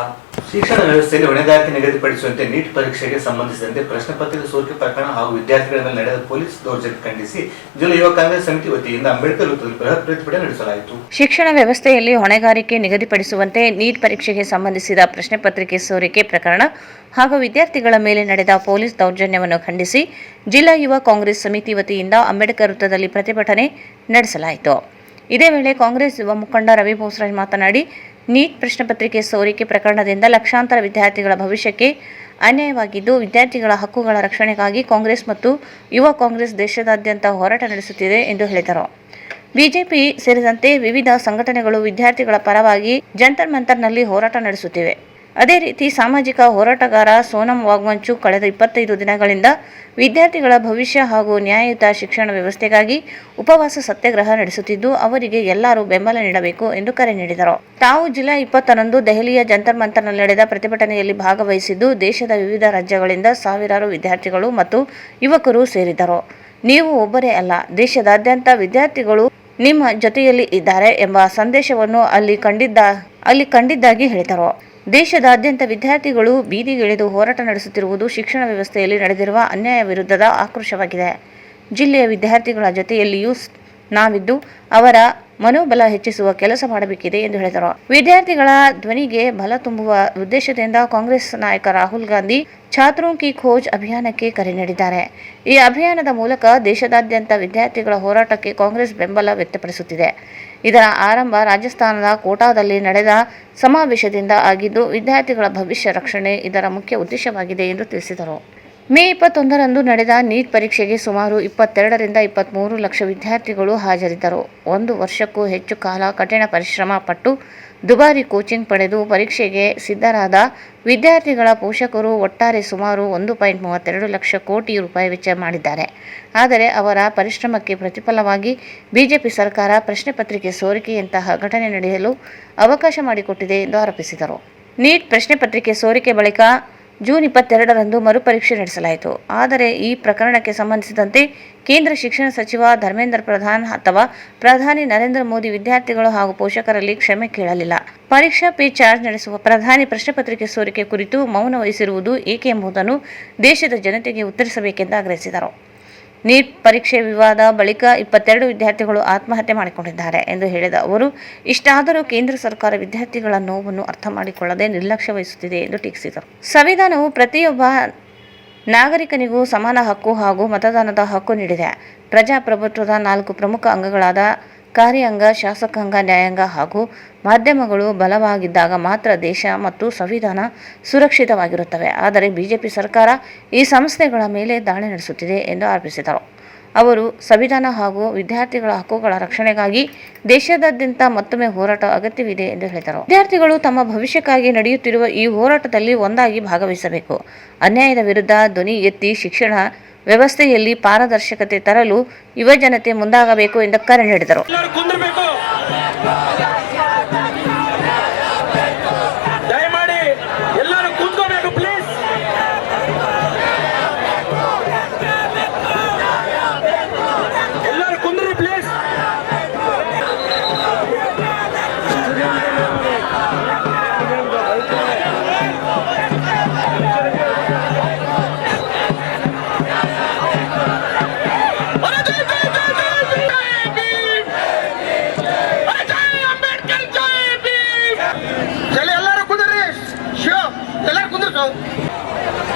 ಶಿಕ್ಷಣ ವ್ಯವಸ್ಥೆಯಲ್ಲಿ ಹೊಣೆಗಾರಿಕೆ ನಿಗದಿಪಡಿಸುವಂತೆ ನೀಟ್ ಪರೀಕ್ಷೆಗೆ ಸಂಬಂಧಿಸಿದಂತೆ ಪ್ರಶ್ನೆ ಪತ್ರಿಕೆ ಸೋರಿಕೆ ಪ್ರಕರಣ ಹಾಗೂ ವಿದ್ಯಾರ್ಥಿಗಳ ಮೇಲೆ ನಡೆದ ಪೊಲೀಸ್ ದೌರ್ಜನ್ಯ ಖಂಡಿಸಿ ಜಿಲ್ಲಾ ಯುವ ಕಾಂಗ್ರೆಸ್ ಸಮಿತಿ ವತಿಯಿಂದ ಅಂಬೇಡ್ಕರ್ ವೃತ್ತದಲ್ಲಿ ಬೃಹತ್ ಪ್ರತಿಭಟನೆ ನಡೆಸಲಾಯಿತು. ಶಿಕ್ಷಣ ವ್ಯವಸ್ಥೆಯಲ್ಲಿ ಹೊಣೆಗಾರಿಕೆ ನಿಗದಿಪಡಿಸುವಂತೆ ನೀಟ್ ಪರೀಕ್ಷೆಗೆ ಸಂಬಂಧಿಸಿದ ಪ್ರಶ್ನೆ ಪತ್ರಿಕೆ ಸೋರಿಕೆ ಪ್ರಕರಣ ಹಾಗೂ ವಿದ್ಯಾರ್ಥಿಗಳ ಮೇಲೆ ನಡೆದ ಪೊಲೀಸ್ ದೌರ್ಜನ್ಯವನ್ನು ಖಂಡಿಸಿ ಜಿಲ್ಲಾ ಯುವ ಕಾಂಗ್ರೆಸ್ ಸಮಿತಿ ವತಿಯಿಂದ ಅಂಬೇಡ್ಕರ್ ವೃತ್ತದಲ್ಲಿ ಪ್ರತಿಭಟನೆ ನಡೆಸಲಾಯಿತು. ಇದೇ ವೇಳೆ ಕಾಂಗ್ರೆಸ್ ಯುವ ಮುಖಂಡ ರವಿ ಬೋಸರಾಜ್ ಮಾತನಾಡಿ, ನೀಟ್ ಪ್ರಶ್ನೆ ಪತ್ರಿಕೆ ಸೋರಿಕೆ ಪ್ರಕರಣದಿಂದ ಲಕ್ಷಾಂತರ ವಿದ್ಯಾರ್ಥಿಗಳ ಭವಿಷ್ಯಕ್ಕೆ ಅನ್ಯಾಯವಾಗಿದ್ದು, ವಿದ್ಯಾರ್ಥಿಗಳ ಹಕ್ಕುಗಳ ರಕ್ಷಣೆಗಾಗಿ ಕಾಂಗ್ರೆಸ್ ಮತ್ತು ಯುವ ಕಾಂಗ್ರೆಸ್ ದೇಶದಾದ್ಯಂತ ಹೋರಾಟ ನಡೆಸುತ್ತಿದೆ ಎಂದು ಹೇಳಿದರು. ಬಿಜೆಪಿ ಸೇರಿದಂತೆ ವಿವಿಧ ಸಂಘಟನೆಗಳು ವಿದ್ಯಾರ್ಥಿಗಳ ಪರವಾಗಿ ಜಂತರ್ ಮಂತರ್ನಲ್ಲಿ ಹೋರಾಟ ನಡೆಸುತ್ತಿವೆ. ಅದೇ ರೀತಿ ಸಾಮಾಜಿಕ ಹೋರಾಟಗಾರ ಸೋನಂ ವಾಗ್ಮಂಚು ಕಳೆದ 25 ದಿನಗಳಿಂದ ವಿದ್ಯಾರ್ಥಿಗಳ ಭವಿಷ್ಯ ಹಾಗೂ ನ್ಯಾಯಯುತ ಶಿಕ್ಷಣ ವ್ಯವಸ್ಥೆಗಾಗಿ ಉಪವಾಸ ಸತ್ಯಾಗ್ರಹ ನಡೆಸುತ್ತಿದ್ದು, ಅವರಿಗೆ ಎಲ್ಲರೂ ಬೆಂಬಲ ನೀಡಬೇಕು ಎಂದು ಕರೆ ನೀಡಿದರು. ತಾವು ಜುಲೈ 20ರಂದು ದೆಹಲಿಯ ಜಂತರ್ ಮಂತರ್ನಲ್ಲಿ ನಡೆದ ಪ್ರತಿಭಟನೆಯಲ್ಲಿ ಭಾಗವಹಿಸಿದ್ದು, ದೇಶದ ವಿವಿಧ ರಾಜ್ಯಗಳಿಂದ ಸಾವಿರಾರು ವಿದ್ಯಾರ್ಥಿಗಳು ಮತ್ತು ಯುವಕರು ಸೇರಿದ್ದರು. ನೀವು ಒಬ್ಬರೇ ಅಲ್ಲ, ದೇಶದಾದ್ಯಂತ ವಿದ್ಯಾರ್ಥಿಗಳು ನಿಮ್ಮ ಜೊತೆಯಲ್ಲಿ ಇದ್ದಾರೆ ಎಂಬ ಸಂದೇಶವನ್ನು ಅಲ್ಲಿ ಕಂಡಿದ್ದಾಗಿ ಹೇಳಿದರು. ದೇಶದಾದ್ಯಂತ ವಿದ್ಯಾರ್ಥಿಗಳು ಬೀದಿಗಿಳಿದು ಹೋರಾಟ ನಡೆಸುತ್ತಿರುವುದು ಶಿಕ್ಷಣ ವ್ಯವಸ್ಥೆಯಲ್ಲಿ ನಡೆದಿರುವ ಅನ್ಯಾಯ ವಿರುದ್ಧದ ಆಕ್ರೋಶವಾಗಿದೆ. ಜಿಲ್ಲೆಯ ವಿದ್ಯಾರ್ಥಿಗಳ ಜೊತೆಯಲ್ಲಿಯೂ ನಾವಿದ್ದು ಅವರ ಮನೋಬಲ ಹೆಚ್ಚಿಸುವ ಕೆಲಸ ಮಾಡಬೇಕಿದೆ ಎಂದು ಹೇಳಿದರು. ವಿದ್ಯಾರ್ಥಿಗಳ ಧ್ವನಿಗೆ ಬಲ ತುಂಬುವ ಉದ್ದೇಶದಿಂದ ಕಾಂಗ್ರೆಸ್ ನಾಯಕ ರಾಹುಲ್ ಗಾಂಧಿ ಛಾತ್ರೋಂ ಕಿ ಖೋಜ್ ಅಭಿಯಾನಕ್ಕೆ ಕರೆ ನೀಡಿದ್ದಾರೆ. ಈ ಅಭಿಯಾನದ ಮೂಲಕ ದೇಶದಾದ್ಯಂತ ವಿದ್ಯಾರ್ಥಿಗಳ ಹೋರಾಟಕ್ಕೆ ಕಾಂಗ್ರೆಸ್ ಬೆಂಬಲ ವ್ಯಕ್ತಪಡಿಸುತ್ತಿದೆ. ಇದರ ಆರಂಭ ರಾಜಸ್ಥಾನದ ಕೋಟಾದಲ್ಲಿ ನಡೆದ ಸಮಾವೇಶದಿಂದ ಆಗಿದ್ದು, ವಿದ್ಯಾರ್ಥಿಗಳ ಭವಿಷ್ಯ ರಕ್ಷಣೆ ಇದರ ಮುಖ್ಯ ಉದ್ದೇಶವಾಗಿದೆ ಎಂದು ತಿಳಿಸಿದರು. ಮೇ 21ರಂದು ನಡೆದ ನೀಟ್ ಪರೀಕ್ಷೆಗೆ ಸುಮಾರು 22ರಿಂದ 23 ಲಕ್ಷ ವಿದ್ಯಾರ್ಥಿಗಳು ಹಾಜರಿದ್ದರು. 1 ವರ್ಷಕ್ಕೂ ಹೆಚ್ಚು ಕಾಲ ಕಠಿಣ ಪರಿಶ್ರಮ ಪಟ್ಟು ದುಬಾರಿ ಕೋಚಿಂಗ್ ಪಡೆದು ಪರೀಕ್ಷೆಗೆ ಸಿದ್ಧರಾದ ವಿದ್ಯಾರ್ಥಿಗಳ ಪೋಷಕರು ಒಟ್ಟಾರೆ ಸುಮಾರು 1.32 ಲಕ್ಷ ಕೋಟಿ ರೂಪಾಯಿ ವೆಚ್ಚ ಮಾಡಿದ್ದಾರೆ. ಆದರೆ ಅವರ ಪರಿಶ್ರಮಕ್ಕೆ ಪ್ರತಿಫಲವಾಗಿ ಬಿಜೆಪಿ ಸರ್ಕಾರ ಪ್ರಶ್ನೆ ಪತ್ರಿಕೆ ಸೋರಿಕೆಯಂತಹ ಘಟನೆ ನಡೆಯಲು ಅವಕಾಶ ಮಾಡಿಕೊಟ್ಟಿದೆ ಎಂದು ಆರೋಪಿಸಿದರು. ನೀಟ್ ಪ್ರಶ್ನೆ ಪತ್ರಿಕೆ ಸೋರಿಕೆ ಬಳಿಕ ಜೂನ್ 22ರಂದು ಮರುಪರೀಕ್ಷೆ ನಡೆಸಲಾಯಿತು. ಆದರೆ ಈ ಪ್ರಕರಣಕ್ಕೆ ಸಂಬಂಧಿಸಿದಂತೆ ಕೇಂದ್ರ ಶಿಕ್ಷಣ ಸಚಿವ ಧರ್ಮೇಂದ್ರ ಪ್ರಧಾನ್ ಅಥವಾ ಪ್ರಧಾನಿ ನರೇಂದ್ರ ಮೋದಿ ವಿದ್ಯಾರ್ಥಿಗಳು ಹಾಗೂ ಪೋಷಕರಲ್ಲಿ ಕ್ಷಮೆ ಕೇಳಲಿಲ್ಲ. ಪರೀಕ್ಷಾ ಪೇ ಚಾರ್ಜ್ ನಡೆಸುವ ಪ್ರಧಾನಿ ಪ್ರಶ್ನೆ ಪತ್ರಿಕೆ ಸೋರಿಕೆ ಕುರಿತು ಮೌನ ವಹಿಸಿರುವುದು ಏಕೆ ಎಂಬುದನ್ನು ದೇಶದ ಜನತೆಗೆ ಉತ್ತರಿಸಬೇಕೆಂದು ಆಗ್ರಹಿಸಿದರು. ನೀಟ್ ಪರೀಕ್ಷೆ ವಿವಾದ ಬಳಿಕ 22 ವಿದ್ಯಾರ್ಥಿಗಳು ಆತ್ಮಹತ್ಯೆ ಮಾಡಿಕೊಂಡಿದ್ದಾರೆ ಎಂದು ಹೇಳಿದ ಅವರು, ಇಷ್ಟಾದರೂ ಕೇಂದ್ರ ಸರ್ಕಾರ ವಿದ್ಯಾರ್ಥಿಗಳ ನೋವನ್ನು ಅರ್ಥ ಮಾಡಿಕೊಳ್ಳದೆ ನಿರ್ಲಕ್ಷ್ಯ ವಹಿಸುತ್ತಿದೆ ಎಂದು ಟೀಕಿಸಿದರು. ಸಂವಿಧಾನವು ಪ್ರತಿಯೊಬ್ಬ ನಾಗರಿಕನಿಗೂ ಸಮಾನ ಹಕ್ಕು ಹಾಗೂ ಮತದಾನದ ಹಕ್ಕು ನೀಡಿದೆ. ಪ್ರಜಾಪ್ರಭುತ್ವದ 4 ಪ್ರಮುಖ ಅಂಗಗಳಾದ ಕಾರ್ಯಾಂಗ, ಶಾಸಕಾಂಗ, ನ್ಯಾಯಾಂಗ ಹಾಗೂ ಮಾಧ್ಯಮಗಳು ಬಲವಾಗಿದ್ದಾಗ ಮಾತ್ರ ದೇಶ ಮತ್ತು ಸಂವಿಧಾನ ಸುರಕ್ಷಿತವಾಗಿರುತ್ತವೆ. ಆದರೆ ಬಿಜೆಪಿ ಸರ್ಕಾರ ಈ ಸಂಸ್ಥೆಗಳ ಮೇಲೆ ದಾಳಿ ನಡೆಸುತ್ತಿದೆ ಎಂದು ಆರೋಪಿಸಿದರು. ಅವರು ಸಂವಿಧಾನ ಹಾಗೂ ವಿದ್ಯಾರ್ಥಿಗಳ ಹಕ್ಕುಗಳ ರಕ್ಷಣೆಗಾಗಿ ದೇಶದಾದ್ಯಂತ ಮತ್ತೊಮ್ಮೆ ಹೋರಾಟ ಅಗತ್ಯವಿದೆ ಎಂದು ಹೇಳಿದರು. ವಿದ್ಯಾರ್ಥಿಗಳು ತಮ್ಮ ಭವಿಷ್ಯಕ್ಕಾಗಿ ನಡೆಯುತ್ತಿರುವ ಈ ಹೋರಾಟದಲ್ಲಿ ಒಂದಾಗಿ ಭಾಗವಹಿಸಬೇಕು. ಅನ್ಯಾಯದ ವಿರುದ್ಧ ಧ್ವನಿ ಎತ್ತಿ ಶಿಕ್ಷಣ ವ್ಯವಸ್ಥೆಯಲ್ಲಿ ಪಾರದರ್ಶಕತೆ ತರಲು ಯುವಜನತೆ ಮುಂದಾಗಬೇಕು ಎಂದು ಕರೆ ನೀಡಿದರು.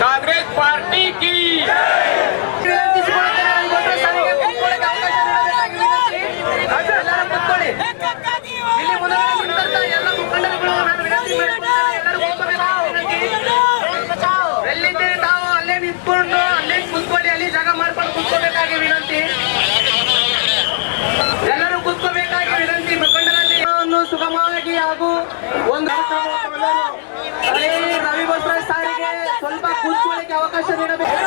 कांग्रेस पार्टी की ಅಲ್ಲೇ ನಿಂತ್ಕೊಂಡು ಅಲ್ಲೇ ಕುತ್ಕೊಳ್ಳಿ, ಅಲ್ಲಿ ಜಾಗ ಮಾಡ್ಕೊಂಡು ಕುತ್ಕೋಬೇಕಾಗಿ ವಿನಂತಿ. ಎಲ್ಲರೂ ಕುತ್ಕೋಬೇಕಾಗಿ ವಿನಂತಿ. ಮುಖಂಡರಲ್ಲಿ ಸುಗಮವಾಗಿ ಹಾಗೂ ಒಂದು ರವಿ ಬಸವರಾಜ್ ಸಾರಿಗೆ ಸ್ವಲ್ಪ ಕೂತ್ಕೊಳ್ಳಿಕ್ಕೆ ಅವಕಾಶ ನೀಡಬೇಕು.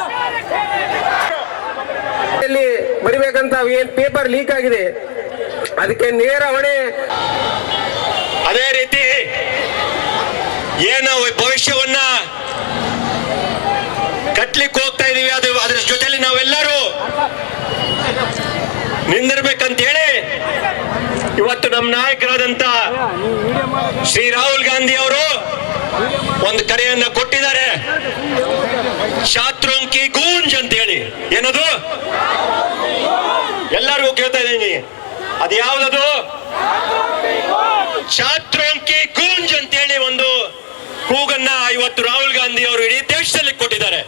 ಬರಿಬೇಕಂತ ಏನ್ ಪೇಪರ್ ಲೀಕ್ ಆಗಿದೆ, ಅದಕ್ಕೆ ನೇರ ಹೊಣೆ. ಅದೇ ರೀತಿ ಏನು ಭವಿಷ್ಯವನ್ನ ಕಟ್ಲಿಕ್ಕೆ ಹೋಗ್ತಾ ಇದೀವಿ, ಅದ್ರ ಜೊತೆಲಿ ನಾವೆಲ್ಲರೂ ನಿಂದಿರ್ಬೇಕಂತ ಹೇಳಿ ಇವತ್ತು ನಮ್ಮ ನಾಯಕರಾದಂತ ಶ್ರೀ ರಾಹುಲ್ ಗಾಂಧಿ ಅವರು ಒಂದು ಕರೆಯನ್ನ ಕೊಟ್ಟಿದ್ದಾರೆ. ಛಾತ್ರೋಂ ಕಿ ಗೂಂಜ್ ಅಂತ ಹೇಳಿ. ಏನದು? ಎಲ್ಲರಿಗೂ ಕೇಳ್ತಾ ಇದ್ದೀನಿ, ಅದು ಯಾವ್ದದು? ಛಾತ್ರೋಂ ಕಿ ಗೂಂಜ್ ಅಂತ ಹೇಳಿ ಒಂದು ಕೂಗನ್ನ ಇವತ್ತು ರಾಹುಲ್ ಗಾಂಧಿ ಅವರು ಇಡೀ ದೇಶದಲ್ಲಿ ಕೊಟ್ಟಿದ್ದಾರೆ.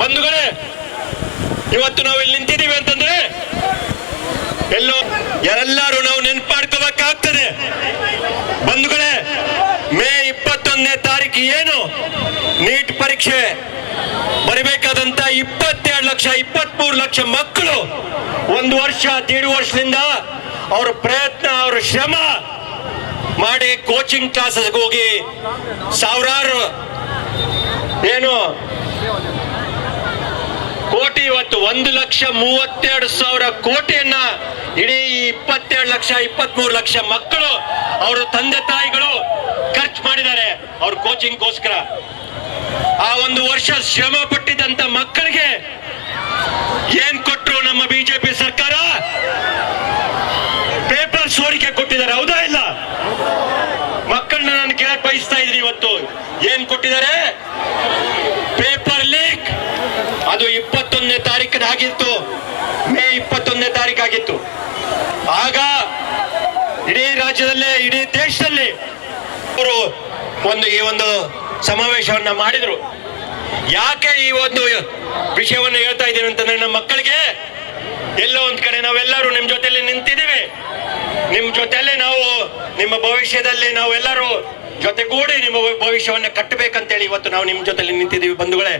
ಬಂಧುಗಳೇ, ಇವತ್ತು ನಾವು ಇಲ್ಲಿ ನಿಂತಿದ್ದೀವಿ ಅಂತಂದ್ರೆ ಎಲ್ಲೋ ಎಲ್ಲರೂ ನಾವು ನೆನಪು ಮಾಡ್ಕೋಬೇಕಾಗ್ತದೆ. ಬಂಧುಗಳೇ, ಮೇ 21ನೇ ತಾರೀಕು ಏನು ನೀಟ್ ಪರೀಕ್ಷೆ ಬರಬೇಕಾದಂತ 22 ಲಕ್ಷ 23 ಲಕ್ಷ ಮಕ್ಕಳು 1 ವರ್ಷ 1.5 ವರ್ಷದಿಂದ ಅವರ ಪ್ರಯತ್ನ, ಅವರ ಶ್ರಮ ಮಾಡಿ ಕೋಚಿಂಗ್ ಕ್ಲಾಸಸ್ಗೆ ಹೋಗಿ ಸಾವಿರಾರು ಏನು ಕೋಟಿ, ಇವತ್ತು 1,32,000 ಕೋಟಿಯನ್ನ ಇಡೀ 22 ಲಕ್ಷ 23 ಲಕ್ಷ ಮಕ್ಕಳು ಅವರ ತಂದೆ ತಾಯಿಗಳು ಖರ್ಚು ಮಾಡಿದ್ದಾರೆ ಅವ್ರ ಕೋಚಿಂಗ್ಗೋಸ್ಕರ. ಆ 1 ವರ್ಷ ಶ್ರಮ ಪಟ್ಟಿದ್ದಂತ ಮಕ್ಕಳಿಗೆ ಏನ್ ಕೊಟ್ಟರು ನಮ್ಮ ಬಿಜೆಪಿ ಸರ್ಕಾರ? ಪೇಪರ್ ಸೋರಿಕೆ ಕೊಟ್ಟಿದ್ದಾರೆ, ಹೌದಾ ಇಲ್ಲ? ಮಕ್ಕಳನ್ನ ನಾನು ಕೇಳಕ್ ಬಯಸ್ತಾ ಇದ್ದೀನಿ. ಇವತ್ತು ಏನ್ ಕೊಟ್ಟಿದ್ದಾರೆ? Paper leak. ಅದು 21ನೇ ತಾರೀಕಿನ ಆಗಿತ್ತು, ಮೇ 21ನೇ ತಾರೀಕು ಆಗಿತ್ತು. ಆಗ ಇಡೀ ರಾಜ್ಯದಲ್ಲೇ, ಇಡೀ ದೇಶದಲ್ಲಿ ಅವರು ಈ ಒಂದು ಸಮಾವೇಶವನ್ನ ಮಾಡಿದ್ರು. ಯಾಕೆ ಈ ಒಂದು ವಿಷಯವನ್ನು ಹೇಳ್ತಾ ಇದ್ದೀನಿ ಅಂತಂದ್ರೆ, ನಮ್ಮ ಮಕ್ಕಳಿಗೆ ಎಲ್ಲೋ ಒಂದ್ ಕಡೆ ನಾವೆಲ್ಲರೂ ನಿಮ್ ಜೊತೆಲಿ ನಿಂತಿದ್ದೀವಿ. ನಿಮ್ ಜೊತೆಲೆ ನಾವು ನಿಮ್ಮ ಭವಿಷ್ಯದಲ್ಲಿ ನಾವೆಲ್ಲರೂ ಜೊತೆಗೂಡಿ ನಿಮ್ಮ ಭವಿಷ್ಯವನ್ನ ಕಟ್ಟಬೇಕಂತೇಳಿ ಇವತ್ತು ನಾವು ನಿಮ್ ಜೊತೆಲಿ ನಿಂತಿದ್ದೀವಿ ಬಂಧುಗಳೇ.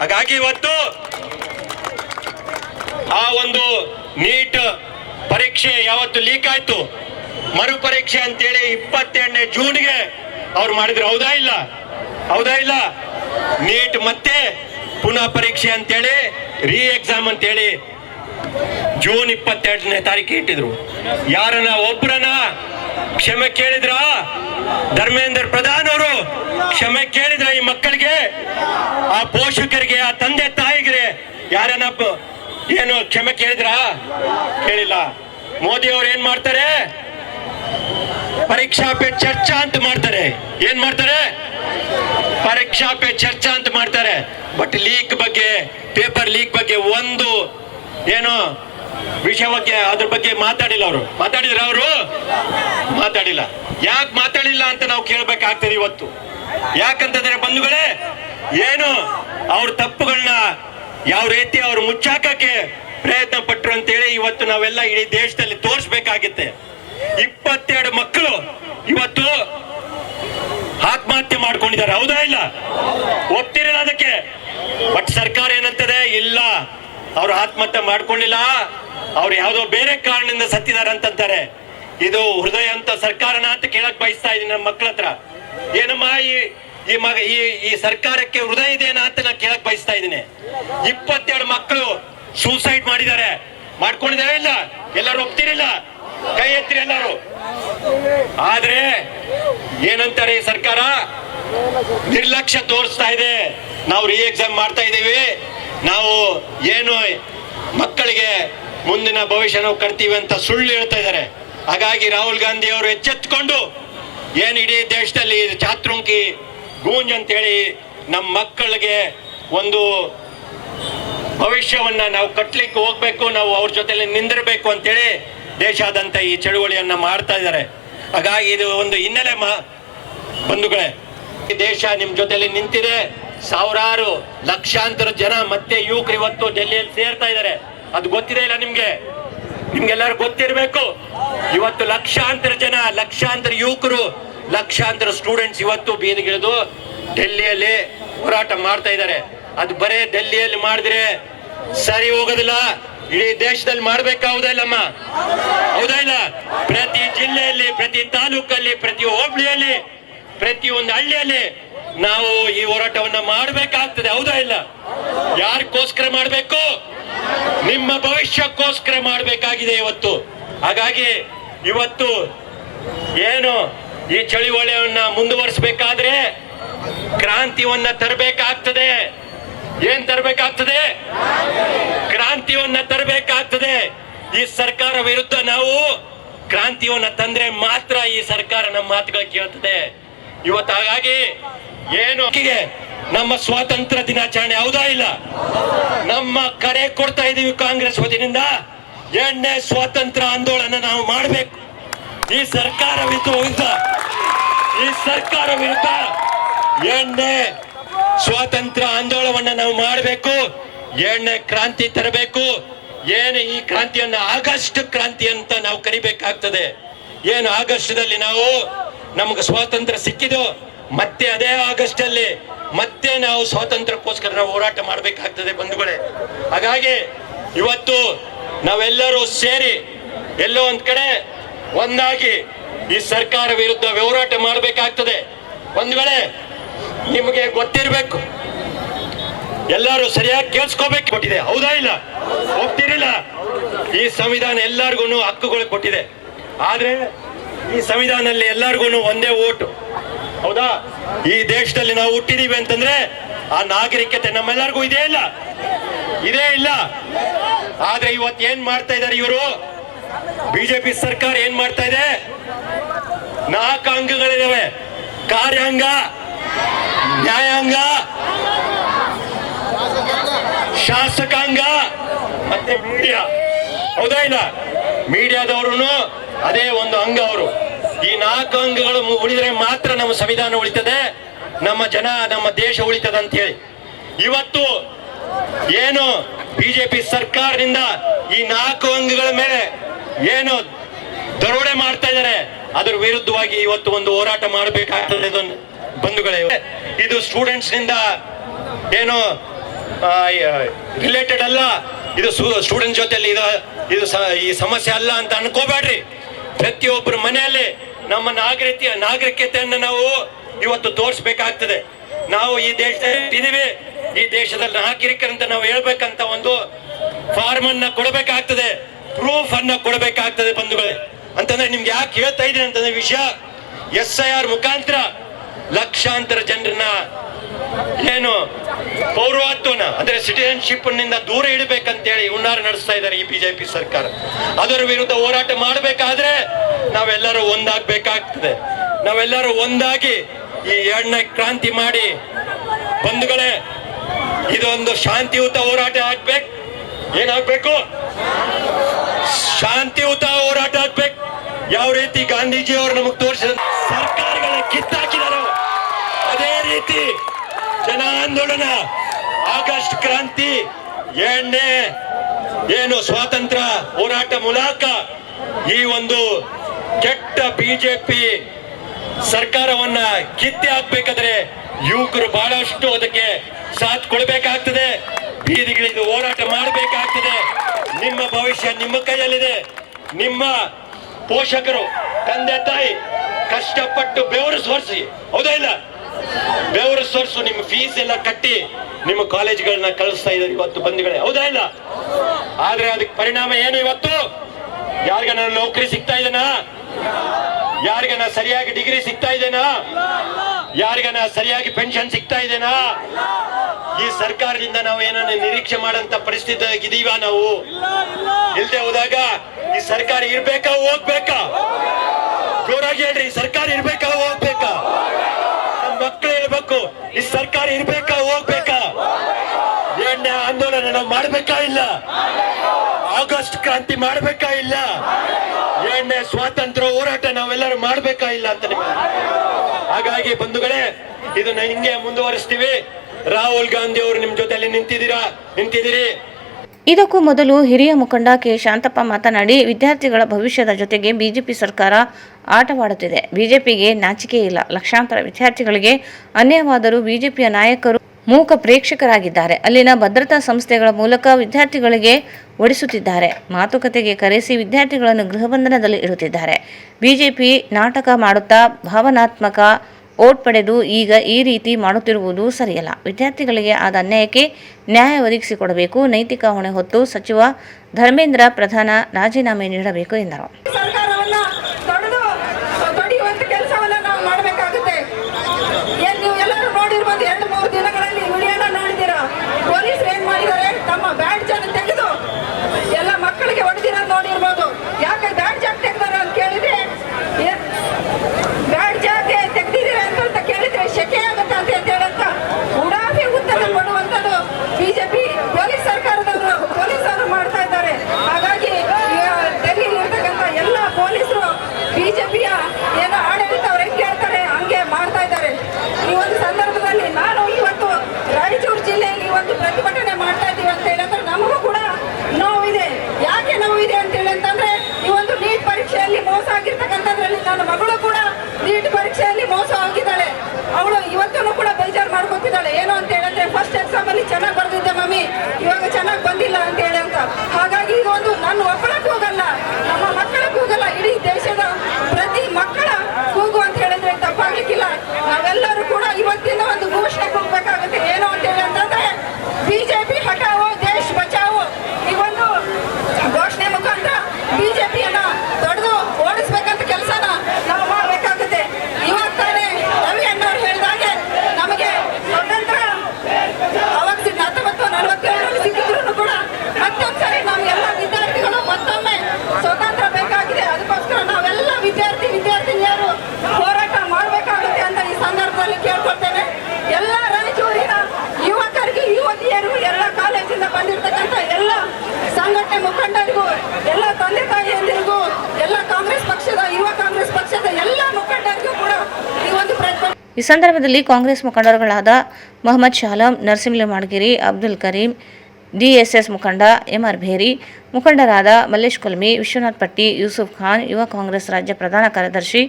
ಹಾಗಾಗಿ ಇವತ್ತು ಆ ಒಂದು ನೀಟ್ ಪರೀಕ್ಷೆ ಯಾವತ್ತು ಲೀಕ್ ಆಯ್ತು, ಮರು ಪರೀಕ್ಷೆ ಅಂತೇಳಿ 22ನೇ ಜೂನ್ಗೆ ಅವ್ರು ಮಾಡಿದ್ರು, ಹೌದಾ ಇಲ್ಲ? ಹೌದಾ ಇಲ್ಲ? ನೀಟ್ ಮತ್ತೆ ಪುನಃ ಪರೀಕ್ಷೆ ಅಂತೇಳಿ ರೀ ಎಕ್ಸಾಮ್ ಅಂತೇಳಿ ಜೂನ್ 22ನೇ ತಾರೀಕು ಇಟ್ಟಿದ್ರು. ಯಾರನ್ನ ಒಬ್ಬರನ್ನ ಕ್ಷಮೆ ಕೇಳಿದ್ರ? ಧರ್ಮೇಂದ್ರ ಪ್ರಧಾನ್ ಅವರು ಕ್ಷಮೆ ಕೇಳಿದ್ರ ಈ ಮಕ್ಕಳಿಗೆ, ಆ ಪೋಷಕರಿಗೆ, ಆ ತಂದೆ ತಾಯಿಗೆ ಯಾರನ್ನ ಏನು ಕ್ಷಮೆ ಕೇಳಿದ್ರ? ಕೇಳಿಲ್ಲ. ಮೋದಿ ಅವರು ಏನ್ ಮಾಡ್ತಾರೆ? ಪರೀಕ್ಷಾ ಪೇ ಚರ್ಚಾ ಅಂತ ಮಾಡ್ತಾರೆ. ಏನ್ ಮಾಡ್ತಾರೆ? ಪರೀಕ್ಷಾ ಪೇ ಚರ್ಚಾ ಅಂತ ಮಾಡ್ತಾರೆ. ಬಟ್ ಲೀಕ್ ಬಗ್ಗೆ, ಪೇಪರ್ ಲೀಕ್ ಬಗ್ಗೆ ಒಂದು ಏನು ವಿಷಯ ಬಗ್ಗೆ ಅದ್ರ ಬಗ್ಗೆ ಮಾತಾಡಿಲ್ಲ ಅವರು. ಮಾತಾಡಿದ್ರ ಅವರು? ಮಾತಾಡಿಲ್ಲ. ಯಾಕೆ ಮಾತಾಡಿಲ್ಲ ಅಂತ ನಾವು ಕೇಳ್ಬೇಕಾಗ್ತದೆ ಇವತ್ತು. ಯಾಕಂತಂದ್ರೆ ಬಂಧುಗಳೇ, ಏನು ಅವ್ರ ತಪ್ಪುಗಳನ್ನ ಯಾವ ರೀತಿ ಅವ್ರು ಮುಚ್ಚಾಕಕ್ಕೆ ಪ್ರಯತ್ನ ಪಟ್ರು ಅಂತೇಳಿ ಇವತ್ತು ನಾವೆಲ್ಲ ಇಡೀ ದೇಶದಲ್ಲಿ ತೋರಿಸ್ಬೇಕಾಗುತ್ತೆ. 22 ಮಕ್ಕಳು ಇವತ್ತು ಆತ್ಮಹತ್ಯೆ ಮಾಡ್ಕೊಂಡಿದ್ದಾರೆ, ಹೌದಾ ಇಲ್ಲ? ಒಪ್ತಿರಲ್ಲ ಅದಕ್ಕೆ? ಬಟ್ ಸರ್ಕಾರ ಏನಂತದೆ, ಇಲ್ಲ ಅವ್ರು ಆತ್ಮಹತ್ಯೆ ಮಾಡ್ಕೊಂಡಿಲ್ಲ, ಅವ್ರು ಯಾವ್ದೋ ಬೇರೆ ಕಾರಣದಿಂದ ಸತ್ತಿದ್ದಾರೆ ಅಂತಂತಾರೆ. ಇದು ಹೃದಯ ಅಂತ ಸರ್ಕಾರನ ಅಂತ ಕೇಳಕ್ ಬಯಸ್ತಾ ಇದೀನಿ ನಮ್ಮ ಮಕ್ಕಳ ಹತ್ರ. ಏನಮ್ಮ ಈ ಸರ್ಕಾರಕ್ಕೆ ಹೃದಯ ಇದೆಯಾ ಅಂತ ನಾನು ಕೇಳಕ್ ಬಯಸ್ತಾ ಇದ್ದೀನಿ. 22 ಮಕ್ಕಳು ಸೂಸೈಡ್ ಮಾಡಿದ್ದಾರೆ, ಮಾಡ್ಕೊಂಡಿದ್ದಾರೆ ಇಲ್ಲ? ಎಲ್ಲರೂ ಒಪ್ತಿರಿಲ್ಲ? ಕೈ ಎತ್ತಿರಿ ಎಲ್ಲರೂ. ಆದ್ರೆ ಏನಂತಾರೆ ಈ ಸರ್ಕಾರ? ನಿರ್ಲಕ್ಷ್ಯ ತೋರಿಸ್ತಾ ಇದೆ. ನಾವು ರೀ ಎಕ್ಸಾಮ್ ಮಾಡ್ತಾ ಇದೀವಿ, ನಾವು ಏನು ಮಕ್ಕಳಿಗೆ ಮುಂದಿನ ಭವಿಷ್ಯ ನಾವು ಕಟ್ತೀವಿ ಅಂತ ಸುಳ್ಳು ಹೇಳ್ತಾ ಇದ್ದಾರೆ. ಹಾಗಾಗಿ ರಾಹುಲ್ ಗಾಂಧಿ ಅವರು ಎಚ್ಚೆತ್ಕೊಂಡು ಏನು ಇಡೀ ದೇಶದಲ್ಲಿ ಚಾತುರ್ಮುಖಿ ಗೂಂಜ್ ಅಂತೇಳಿ ನಮ್ಮ ಮಕ್ಕಳಿಗೆ ಒಂದು ಭವಿಷ್ಯವನ್ನ ನಾವು ಕಟ್ಲಿಕ್ಕೆ ಹೋಗ್ಬೇಕು, ನಾವು ಅವ್ರ ಜೊತೆಲಿ ನಿಂದಿರಬೇಕು ಅಂತೇಳಿ ದೇಶಾದ್ಯಂತ ಈ ಚಳುವಳಿಯನ್ನ ಮಾಡ್ತಾ ಇದ್ದಾರೆ. ಹಾಗಾಗಿ ಇದು ಒಂದು ಹಿನ್ನೆಲೆ ಬಂಧುಗಳೇ, ಈ ದೇಶ ನಿಮ್ ಜೊತೆಲಿ ನಿಂತಿದೆ. ಸಾವಿರಾರು ಲಕ್ಷಾಂತರ ಜನ ಮತ್ತೆ ಯುವಕರು ಇವತ್ತು ಡೆಲ್ಲಿಯಲ್ಲಿ ಸೇರ್ತಾ ಇದ್ದಾರೆ. ಅದು ಗೊತ್ತಿದೆ ಇಲ್ಲ ನಿಮ್ಗೆ? ನಿಮ್ಗೆಲ್ಲರೂ ಗೊತ್ತಿರ್ಬೇಕು. ಇವತ್ತು ಲಕ್ಷಾಂತರ ಜನ, ಲಕ್ಷಾಂತರ ಯುವಕರು, ಲಕ್ಷಾಂತರ ಸ್ಟೂಡೆಂಟ್ಸ್ ಇವತ್ತು ಬೀದಿಗಿಳಿದು ಡೆಲ್ಲಿಯಲ್ಲಿ ಹೋರಾಟ ಮಾಡ್ತಾ ಇದ್ದಾರೆ. ಅದು ಬರೇ ಡೆಲ್ಲಿಯಲ್ಲಿ ಮಾಡಿದ್ರೆ ಸರಿ ಹೋಗೋದಿಲ್ಲ, ಇಡೀ ದೇಶದಲ್ಲಿ ಮಾಡ್ಬೇಕಾವುದಾ ಇಲ್ಲಮ್ಮ? ಹೌದಾ ಇಲ್ಲ? ಪ್ರತಿ ಜಿಲ್ಲೆಯಲ್ಲಿ, ಪ್ರತಿ ತಾಲೂಕಲ್ಲಿ, ಪ್ರತಿ ಹೋಬಳಿಯಲ್ಲಿ, ಪ್ರತಿ ಒಂದು ಹಳ್ಳಿಯಲ್ಲಿ ನಾವು ಈ ಹೋರಾಟವನ್ನ ಮಾಡಬೇಕಾಗ್ತದೆ, ಹೌದಾ ಇಲ್ಲ? ಯಾರಿಗೋಸ್ಕರ ಮಾಡಬೇಕು? ನಿಮ್ಮ ಭವಿಷ್ಯಕ್ಕೋಸ್ಕರ ಮಾಡಬೇಕಾಗಿದೆ ಇವತ್ತು. ಹಾಗಾಗಿ ಇವತ್ತು ಏನು ಈ ಚಳುವಳಿಯನ್ನ ಮುಂದುವರಿಸಬೇಕಾದ್ರೆ ಕ್ರಾಂತಿಯನ್ನ ತರಬೇಕಾಗ್ತದೆ. ಏನ್ ತರಬೇಕಾಗ್ತದೆ? ಕ್ರಾಂತಿಯನ್ನ ತರಬೇಕಾಗ್ತದೆ. ಈ ಸರ್ಕಾರ ವಿರುದ್ಧ ನಾವು ಕ್ರಾಂತಿಯನ್ನ ತಂದ್ರೆ ಮಾತ್ರ ಈ ಸರ್ಕಾರ ನಮ್ಮ ಮಾತುಗಳು ಕೇಳ್ತದೆ ಇವತ್ತು. ಹಾಗಾಗಿ ಏನು ನಮ್ಮ ಸ್ವಾತಂತ್ರ್ಯ ದಿನಾಚರಣೆ, ಹೌದಾ ಇಲ್ಲ? ನಮ್ಮ ಕರೆ ಕೊಡ್ತಾ ಇದೀವಿ ಕಾಂಗ್ರೆಸ್ ವತಿಯಿಂದ, 8ನೇ ಸ್ವಾತಂತ್ರ್ಯ ಆಂದೋಲನ ನಾವು ಮಾಡಬೇಕು. ಈ ಸರ್ಕಾರ ವಿರುದ್ಧ 8ನೇ ಸ್ವಾತಂತ್ರ್ಯ ಆಂದೋಲನವನ್ನ ನಾವು ಮಾಡಬೇಕು. 7ನೇ ಕ್ರಾಂತಿ ತರಬೇಕು. ಏನು ಈ ಕ್ರಾಂತಿಯನ್ನ ಆಗಸ್ಟ್ ಕ್ರಾಂತಿ ಅಂತ ನಾವು ಕರಿಬೇಕಾಗ್ತದೆ. ಏನು ಆಗಸ್ಟ್ದಲ್ಲಿ ನಾವು ನಮ್ಗೆ ಸ್ವಾತಂತ್ರ್ಯ ಸಿಕ್ಕಿದ್ದು, ಮತ್ತೆ ಅದೇ ಆಗಸ್ಟ್ ಅಲ್ಲಿ ಮತ್ತೆ ನಾವು ಸ್ವಾತಂತ್ರ್ಯಕ್ಕೋಸ್ಕರ ನಾವು ಹೋರಾಟ ಮಾಡಬೇಕಾಗ್ತದೆ ಬಂಧುಗಳೇ. ಹಾಗಾಗಿ ಇವತ್ತು ನಾವೆಲ್ಲರೂ ಸೇರಿ ಎಲ್ಲೋ ಒಂದ್ ಕಡೆ ಒಂದಾಗಿ ಈ ಸರ್ಕಾರ ವಿರುದ್ಧ ಹೋರಾಟ ಮಾಡಬೇಕಾಗ್ತದೆ ಬಂಧುಗಳೇ. ನಿಮಗೆ ಗೊತ್ತಿರ್ಬೇಕು, ಎಲ್ಲರೂ ಸರಿಯಾಗಿ ಕೇಳಿಸ್ಕೋಬೇಕು ಕೊಟ್ಟಿದೆ, ಹೌದಾ ಇಲ್ಲ? ಹೋಗ್ತಿರಿಲ್ಲ? ಈ ಸಂವಿಧಾನ ಎಲ್ಲರಿಗೂ ಹಕ್ಕುಗಳು ಕೊಟ್ಟಿದೆ. ಆದ್ರೆ ಈ ಸಂವಿಧಾನದಲ್ಲಿ ಎಲ್ಲರಿಗೂ ಒಂದೇ ಓಟು, ಹೌದಾ? ಈ ದೇಶದಲ್ಲಿ ನಾವು ಹುಟ್ಟಿದೀವಿ ಅಂತಂದ್ರೆ ಆ ನಾಗರಿಕತೆ ನಮ್ಮೆಲ್ಲರಿಗೂ ಇದೇ ಇಲ್ಲ, ಇದೇ ಇಲ್ಲ. ಆದ್ರೆ ಇವತ್ತು ಏನ್ ಮಾಡ್ತಾ ಇದ್ದಾರೆ ಇವರು? ಬಿಜೆಪಿ ಸರ್ಕಾರ ಏನ್ ಮಾಡ್ತಾ ಇದೆ? 4 ಅಂಗಗಳಿದಾವೆ: ಕಾರ್ಯಾಂಗ, ನ್ಯಾಯಾಂಗ, ಶಾಸಕಾಂಗ ಮತ್ತೆ ಮೀಡಿಯಾ, ಹೌದಾ ಇಲ್ಲ? ಮೀಡಿಯಾದವರು ಅದೇ ಒಂದು ಅಂಗ. ಅವರು ಈ 4 ಅಂಗಗಳು ಉಳಿದ್ರೆ ಮಾತ್ರ ನಮ್ಮ ಸಂವಿಧಾನ ಉಳಿತದೆ, ನಮ್ಮ ಜನ, ನಮ್ಮ ದೇಶ ಉಳಿತದೆ ಅಂತ ಹೇಳಿ ಇವತ್ತು ಏನು ಬಿಜೆಪಿ ಸರ್ಕಾರದಿಂದ ಈ 4 ಅಂಗಗಳ ಮೇಲೆ ಏನು ದರೋಡೆ ಮಾಡ್ತಾ ಇದ್ದಾರೆ, ಅದರ ವಿರುದ್ಧವಾಗಿ ಇವತ್ತು ಒಂದು ಹೋರಾಟ ಮಾಡಬೇಕಾಗ್ತದೆ ಬಂಧುಗಳೇ. ಇದು ಸ್ಟೂಡೆಂಟ್ಸ್ ನಿಂದ ಏನು ರಿಲೇಟೆಡ್ ಅಲ್ಲ, ಇದು ಸ್ಟೂಡೆಂಟ್ ಜೊತೆಲಿ ಇದು ಈ ಸಮಸ್ಯೆ ಅಲ್ಲ ಅಂತ ಅನ್ಕೋಬೇಡ್ರಿ. ಪ್ರತಿಯೊಬ್ಬರ ಮನೆಯಲ್ಲಿ ನಮ್ಮ ನಾಗರಿಕತೆಯನ್ನು ನಾವು ಇವತ್ತು ತೋರಿಸ್ಬೇಕಾಗ್ತದೆ. ನಾವು ಈ ದೇಶದಲ್ಲಿ ಇದೀವಿ, ಈ ದೇಶದಲ್ಲಿ ನಾಗರಿಕರಂತ ನಾವು ಹೇಳ್ಬೇಕಂತ ಒಂದು ಫಾರ್ಮ್ ಅನ್ನ ಕೊಡಬೇಕಾಗ್ತದೆ, ಪ್ರೂಫ್ ಅನ್ನ ಕೊಡಬೇಕಾಗ್ತದೆ ಬಂಧುಗಳೇ. ಅಂತಂದ್ರೆ ನಿಮ್ಗೆ ಯಾಕೆ ಹೇಳ್ತಾ ಇದ್ದೀನಿ ಅಂತಂದ್ರೆ ವಿಷಯ, SIR ಮುಖಾಂತರ ಲಕ್ಷಾಂತರ ಜನರನ್ನ ಏನು ಪೌರತ್ವನ ಅಂದ್ರೆ ಸಿಟಿಜನ್ಶಿಪ್ ನಿಂದ ದೂರ ಇಡಬೇಕಂತೇಳಿ ಹುನ್ನಾರ ನಡೆಸ್ತಾ ಇದ್ದಾರೆ ಈ ಬಿಜೆಪಿ ಸರ್ಕಾರ. ಅದರ ವಿರುದ್ಧ ಹೋರಾಟ ಮಾಡಬೇಕಾದ್ರೆ ನಾವೆಲ್ಲರೂ ಒಂದಾಗಬೇಕಾಗ್ತದೆ. ನಾವೆಲ್ಲರೂ ಒಂದಾಗಿ ಈ 2ನೇ ಕ್ರಾಂತಿ ಮಾಡಿ ಬಂಧುಗಳೇ, ಇದೊಂದು ಶಾಂತಿಯುತ ಹೋರಾಟ ಆಗ್ಬೇಕು. ಏನಾಗ್ಬೇಕು? ಶಾಂತಿಯುತ ಹೋರಾಟ ಆಗ್ಬೇಕು. ಯಾವ ರೀತಿ ಗಾಂಧೀಜಿ ಅವರು ನಮಗೆ ತೋರಿಸಿದ ಸರ್ಕಾರಗಳ ಕಿತ್ತಾಕಿದರು, ಅದೇ ರೀತಿ ಜನ ಆಂದೋಲನ, ಆಗಸ್ಟ್ ಕ್ರಾಂತಿ, ಏನು ಸ್ವಾತಂತ್ರ್ಯ ಹೋರಾಟ ಮೂಲಕ ಈ ಒಂದು ಕೆಟ್ಟ ಬಿಜೆಪಿ ಸರ್ಕಾರವನ್ನ ಕಿತ್ತಿ ಹಾಕ್ಬೇಕಾದ್ರೆ ಯುವಕರು ಬಹಳಷ್ಟು ಅದಕ್ಕೆ ಸಾಥ್ ಕೊಡಬೇಕಾಗ್ತದೆ. ಬೀದಿಗಳಿಂದ ಹೋರಾಟ ಮಾಡಬೇಕಾಗ್ತದೆ. ನಿಮ್ಮ ಭವಿಷ್ಯ ನಿಮ್ಮ ಕೈಯಲ್ಲಿದೆ. ನಿಮ್ಮ ಪೋಷಕರು, ತಂದೆ ತಾಯಿ ಕಷ್ಟಪಟ್ಟು ಬೆವರು ಸೋರಿಸಿ, ಹೌದಾ ಇಲ್ಲ? ಬೆವರು ಸೋರಿಸು ನಿಮ್ಮ ಫೀಸ್ ಎಲ್ಲ ಕಟ್ಟಿ ನಿಮ್ಮ ಕಾಲೇಜ್ಗಳನ್ನ ಕಳಿಸ್ತಾ ಇದ್ದಾರೆ ಇವತ್ತು ಬಂಧುಗಳೇ, ಹೌದಾ ಇಲ್ಲ? ಆದ್ರೆ ಅದಕ್ಕೆ ಪರಿಣಾಮ ಏನು? ಇವತ್ತು ಯಾರಿಗನ ನೌಕರಿ ಸಿಗ್ತಾ ಇದೆನಾ? ಯಾರಿಗನ ಸರಿಯಾಗಿ ಡಿಗ್ರಿ ಸಿಗ್ತಾ ಇದೆನಾ? ಯಾರಿಗನ ಸರಿಯಾಗಿ ಪೆನ್ಷನ್ ಸಿಗ್ತಾ ಇದೆನಾ? ಈ ಸರ್ಕಾರದಿಂದ ನಾವು ಏನನ್ನ ನಿರೀಕ್ಷೆ ಮಾಡಂತ ಪರಿಸ್ಥಿತಿ ಇದೀವ ನಾವು? ಇಲ್ದೆ ಹೋದಾಗ ಈ ಸರ್ಕಾರ ಇರ್ಬೇಕಾ ಹೋಗ್ಬೇಕಾ? ಜೋರಾಗಿ ಹೇಳ್ರಿ, ಸರ್ಕಾರ ಇರ್ಬೇಕಾ ಹೋಗ್ಬೇಕಾ? ನಮ್ಮ ಮಕ್ಕಳು ಹೇಳ್ಬೇಕು, ಈ ಸರ್ಕಾರ ಇರ್ಬೇಕಾ ಹೋಗ್ಬೇಕಾ? ಏಳನೇ ಆಂದೋಲನ ನಾವು ಮಾಡ್ಬೇಕಾ ಇಲ್ಲ? ಆಗಸ್ಟ್ ಕ್ರಾಂತಿ ಮಾಡ್ಬೇಕಾ ಇಲ್ಲ? ಏಳನೇ ಸ್ವಾತಂತ್ರ್ಯ ಹೋರಾಟ ನಾವೆಲ್ಲರೂ ಮಾಡ್ಬೇಕಾ ಇಲ್ಲ ಅಂತ ನಿಮಗೆ. ಹಾಗಾಗಿ ಬಂಧುಗಳೇ, ಇದನ್ನ ಹಿಂಗೆ ಮುಂದುವರಿಸ್ತೀವಿ. ರಾಹುಲ್ ಗಾಂಧಿ ಅವರು ನಿಮ್ ಜೊತೆಲಿ ನಿಂತಿದ್ದೀರಿ. ಇದಕ್ಕೂ ಮೊದಲು ಹಿರಿಯ ಮುಖಂಡ ಕೆ ಶಾಂತಪ್ಪ ಮಾತನಾಡಿ, ವಿದ್ಯಾರ್ಥಿಗಳ ಭವಿಷ್ಯದ ಜೊತೆಗೆ ಬಿಜೆಪಿ ಸರ್ಕಾರ ಆಟವಾಡುತ್ತಿದೆ. ಬಿಜೆಪಿಗೆ ನಾಚಿಕೆ ಇಲ್ಲ. ಲಕ್ಷಾಂತರ ವಿದ್ಯಾರ್ಥಿಗಳಿಗೆ ಅನ್ಯಾಯವಾದರೂ ಬಿಜೆಪಿಯ ನಾಯಕರು ಮೂಕ ಪ್ರೇಕ್ಷಕರಾಗಿದ್ದಾರೆ. ಅಲ್ಲಿನ ಭದ್ರತಾ ಸಂಸ್ಥೆಗಳ ಮೂಲಕ ವಿದ್ಯಾರ್ಥಿಗಳಿಗೆ ಒಡಿಸುತ್ತಿದ್ದಾರೆ. ಮಾತುಕತೆಗೆ ಕರೆಸಿ ವಿದ್ಯಾರ್ಥಿಗಳನ್ನು ಗೃಹಬಂಧನದಲ್ಲಿ ಇಡುತ್ತಿದ್ದಾರೆ. ಬಿಜೆಪಿ ನಾಟಕ ಮಾಡುತ್ತಾ ಭಾವನಾತ್ಮಕ ಓಟ್ ಪಡೆದು ಈಗ ಈ ರೀತಿ ಮಾಡುತ್ತಿರುವುದು ಸರಿಯಲ್ಲ. ವಿದ್ಯಾರ್ಥಿಗಳಿಗೆ ಆದ ಅನ್ಯಾಯಕ್ಕೆ ನ್ಯಾಯ ಒದಗಿಸಿಕೊಡಬೇಕು. ನೈತಿಕ ಹೊಣೆ ಹೊತ್ತು ಸಚಿವ ಧರ್ಮೇಂದ್ರ ಪ್ರಧಾನ ರಾಜೀನಾಮೆ ನೀಡಬೇಕು ಎಂದರು. ಏನು ಅಂತ ಹೇಳಿದ್ರೆ, ಫಸ್ಟ್ ಎಕ್ಸಾಮ್ ಅಲ್ಲಿ ಚೆನ್ನಾಗಿ ಬರ್ದಿದ್ದೆ ಮಮ್ಮಿ, ಇವಾಗ ಚೆನ್ನಾಗಿ ಬಂದಿಲ್ಲ ಅಂತ ಹೇಳಿ ಅಂತ. ಹಾಗಾಗಿ ಇದು ಒಂದು ನನ್ನ ಒಬ್ಬಳ ಕೂಗಲ್ಲ, ನಮ್ಮ ಮಕ್ಕಳ ಕೂಗಲ್ಲ, ಇಡೀ ದೇಶದ ಪ್ರತಿ ಮಕ್ಕಳ ಕೂಗು ಅಂತ ಹೇಳಿದ್ರೆ ತಪ್ಪಾಗ್ಲಿಕ್ಕಿಲ್ಲ. ನಾವೆಲ್ಲರೂ ಕೂಡ ಇವತ್ತಿನ ಒಂದು ಘೋಷಣೆ ಕೊಡ್ಬೇಕಾಗುತ್ತೆ. ಏನು ಅಂತ ಹೇಳಿ ಅಂತಂದ್ರೆ, ಬಿಜೆಪಿ ಹಟಾವೋ ದೇಶ್ ಬಚಾವೋ, ಈ ಒಂದು ಘೋಷಣೆ ಮುಖಾಂತರ ಬಿಜೆಪಿಯನ್ನ ತೊಡೆದು ಓಡಿಸ್ಬೇಕಂತ ಕೆಲಸನ ನಾವು ಮಾಡ್ಬೇಕಾಗುತ್ತೆ. ಇವಾಗ ತಾನೇ ರವಿ ಅಣ್ಣವ್ರು ಹೇಳಿದಾಗೆ ನಮಗೆ ಸ್ವತಂತ್ರ ಅವಾಗ 1947 ಸಿಕ್ಕಿದ್ರು ಕೂಡ ಮತ್ತೊಂದ್ಸರಿ ನಾವು ಎಲ್ಲ ವಿದ್ಯಾರ್ಥಿಗಳು ಮತ್ತೊಮ್ಮೆ ಸ್ವತಂತ್ರ ಬೇಕಾಗಿದೆ. ಅದಕ್ಕೋಸ್ಕರ ನಾವೆಲ್ಲ ವಿದ್ಯಾರ್ಥಿನಿಯರು ಹೋರಾಟ ಮಾಡಬೇಕಾಗುತ್ತೆ ಅಂತ ಈ ಸಂದರ್ಭದಲ್ಲಿ ಕೇಳ್ಕೊಳ್ತೇನೆ. ಎಲ್ಲ ರಾಯಚೂರಿನ ಯುವಕರಿಗೆ, ಯುವತಿಯರು, ಎಲ್ಲ ಕಾಲೇಜಿಂದ ಬಂದಿರತಕ್ಕಂಥ ಎಲ್ಲ ಸಂಘಟನೆ ಮುಖಂಡರಿಗೂ, ಎಲ್ಲ ತಂದೆ ತಾಯಿಯಂದಿರಿಗೂ, ಎಲ್ಲ ಕಾಂಗ್ರೆಸ್ ಪಕ್ಷದ, ಯುವ ಕಾಂಗ್ರೆಸ್ ಪಕ್ಷದ ಎಲ್ಲ ಮುಖಂಡರಿಗೂ ಕೂಡ ಈ ಒಂದು ಈ ಸಂದರ್ಭದಲ್ಲಿ ಕಾಂಗ್ರೆಸ್ ಮುಖಂಡರುಗಳಾದ ಮೊಹಮ್ಮದ್ ಶಾಲಂ, ನರಸಿಂಹ ಮಾಡಗಿರಿ, ಅಬ್ದುಲ್ ಕರೀಂ, ಡಿಎಸ್ಎಸ್ ಮುಖಂಡ ಎಂಆರ್ ಭೇರಿ, ಮುಖಂಡರಾದ ಮಲ್ಲೇಶ್ ಕೊಲ್ಮಿ, ವಿಶ್ವನಾಥ್ ಪಟ್ಟಿ, ಯೂಸುಫ್ ಖಾನ್, ಯುವ ಕಾಂಗ್ರೆಸ್ ರಾಜ್ಯ ಪ್ರಧಾನ ಕಾರ್ಯದರ್ಶಿ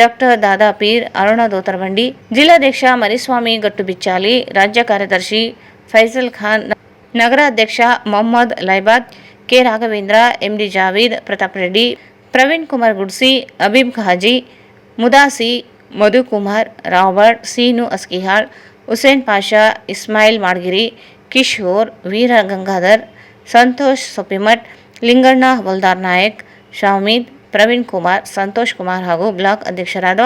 ಡಾಕ್ಟರ್ ದಾದಾ ಪೀರ್, ಅರುಣ ದೋತರಬಂಡಿ, ಜಿಲ್ಲಾಧ್ಯಕ್ಷ ಮರಿಸ್ವಾಮಿ ಗಟ್ಟುಬಿಚ್ಚಾಲಿ, ರಾಜ್ಯ ಕಾರ್ಯದರ್ಶಿ ಫೈಜಲ್ ಖಾನ್, ನಗರಾಧ್ಯಕ್ಷ Mohammed Laibad, K Raghavendra, MD Javeed, Pratap Reddy, Praveen Kumar Gudsi, Abeeb Khaji, Mudasi, Madhukumar, Robert, Seenu Askihal, Hussain Pasha, Ismail Madagiri, Kishore, Veera Gangadhar, Santosh Sopimath, Linganna Havaldar Nayak, Shameed, Praveen Kumar, Santosh Kumar ಹಾಗೂ ಬ್ಲಾಕ್ ಅಧ್ಯಕ್ಷರಾದ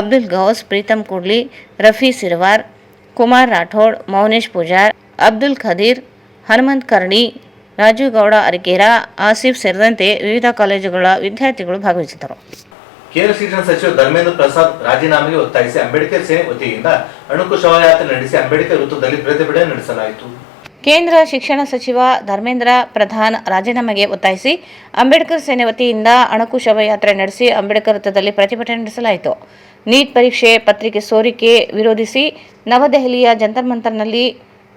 ಅಬ್ದುಲ್ ಗೌಸ್, ಪ್ರೀತಮ್ ಕುಡ್ಲಿ, ರಫಿ ಸಿರ್ವಾರ್, ಕುಮಾರ್ ರಾಠೋಡ್, ಮೌನೇಶ್ ಪೂಜಾರ್, ಅಬ್ದುಲ್ ಖದೀರ್, ಹನುಮಂತ್ ಕರ್ಣಿ, ರಾಜು ಗೌಡ ಅರಿಕೇರ, ಆಸಿಫ್ ಸೇರಿದಂತೆ ವಿವಿಧ ಕಾಲೇಜುಗಳ ವಿದ್ಯಾರ್ಥಿಗಳು ಭಾಗವಹಿಸಿದ್ದರು. ಕೇಂದ್ರ ಶಿಕ್ಷಣ ಸಚಿವ ಧರ್ಮೇಂದ್ರ ಪ್ರಸಾದ್ ರಾಜೀನಾಮೆಗೆ ಒತ್ತಾಯಿಸಿ ಅಂಬೇಡ್ಕರ್ ಸೇನೆ ವತಿಯಿಂದ ಅಣುಕು ಶವಯಾತ್ರೆ ನಡೆಸಿ ಅಂಬೇಡ್ಕರ್ ವೃತ್ತದಲ್ಲಿ ಪ್ರತಿಭಟನೆ ನಡೆಸಲಾಯಿತು. ಕೇಂದ್ರ ಶಿಕ್ಷಣ ಸಚಿವ ಧರ್ಮೇಂದ್ರ ಪ್ರಧಾನ್ ರಾಜೀನಾಮೆಗೆ ಒತ್ತಾಯಿಸಿ ಅಂಬೇಡ್ಕರ್ ಸೇನೆ ವತಿಯಿಂದ ಅಣಕು ಶವಯಾತ್ರೆ ನಡೆಸಿ ಅಂಬೇಡ್ಕರ್ ವೃತ್ತದಲ್ಲಿ ಪ್ರತಿಭಟನೆ ನಡೆಸಲಾಯಿತು. ನೀಟ್ ಪರೀಕ್ಷೆ ಪತ್ರಿಕೆ ಸೋರಿಕೆ ವಿರೋಧಿಸಿ ನವದೆಹಲಿಯ ಜಂತರ್ ಮಂತರ್ನಲ್ಲಿ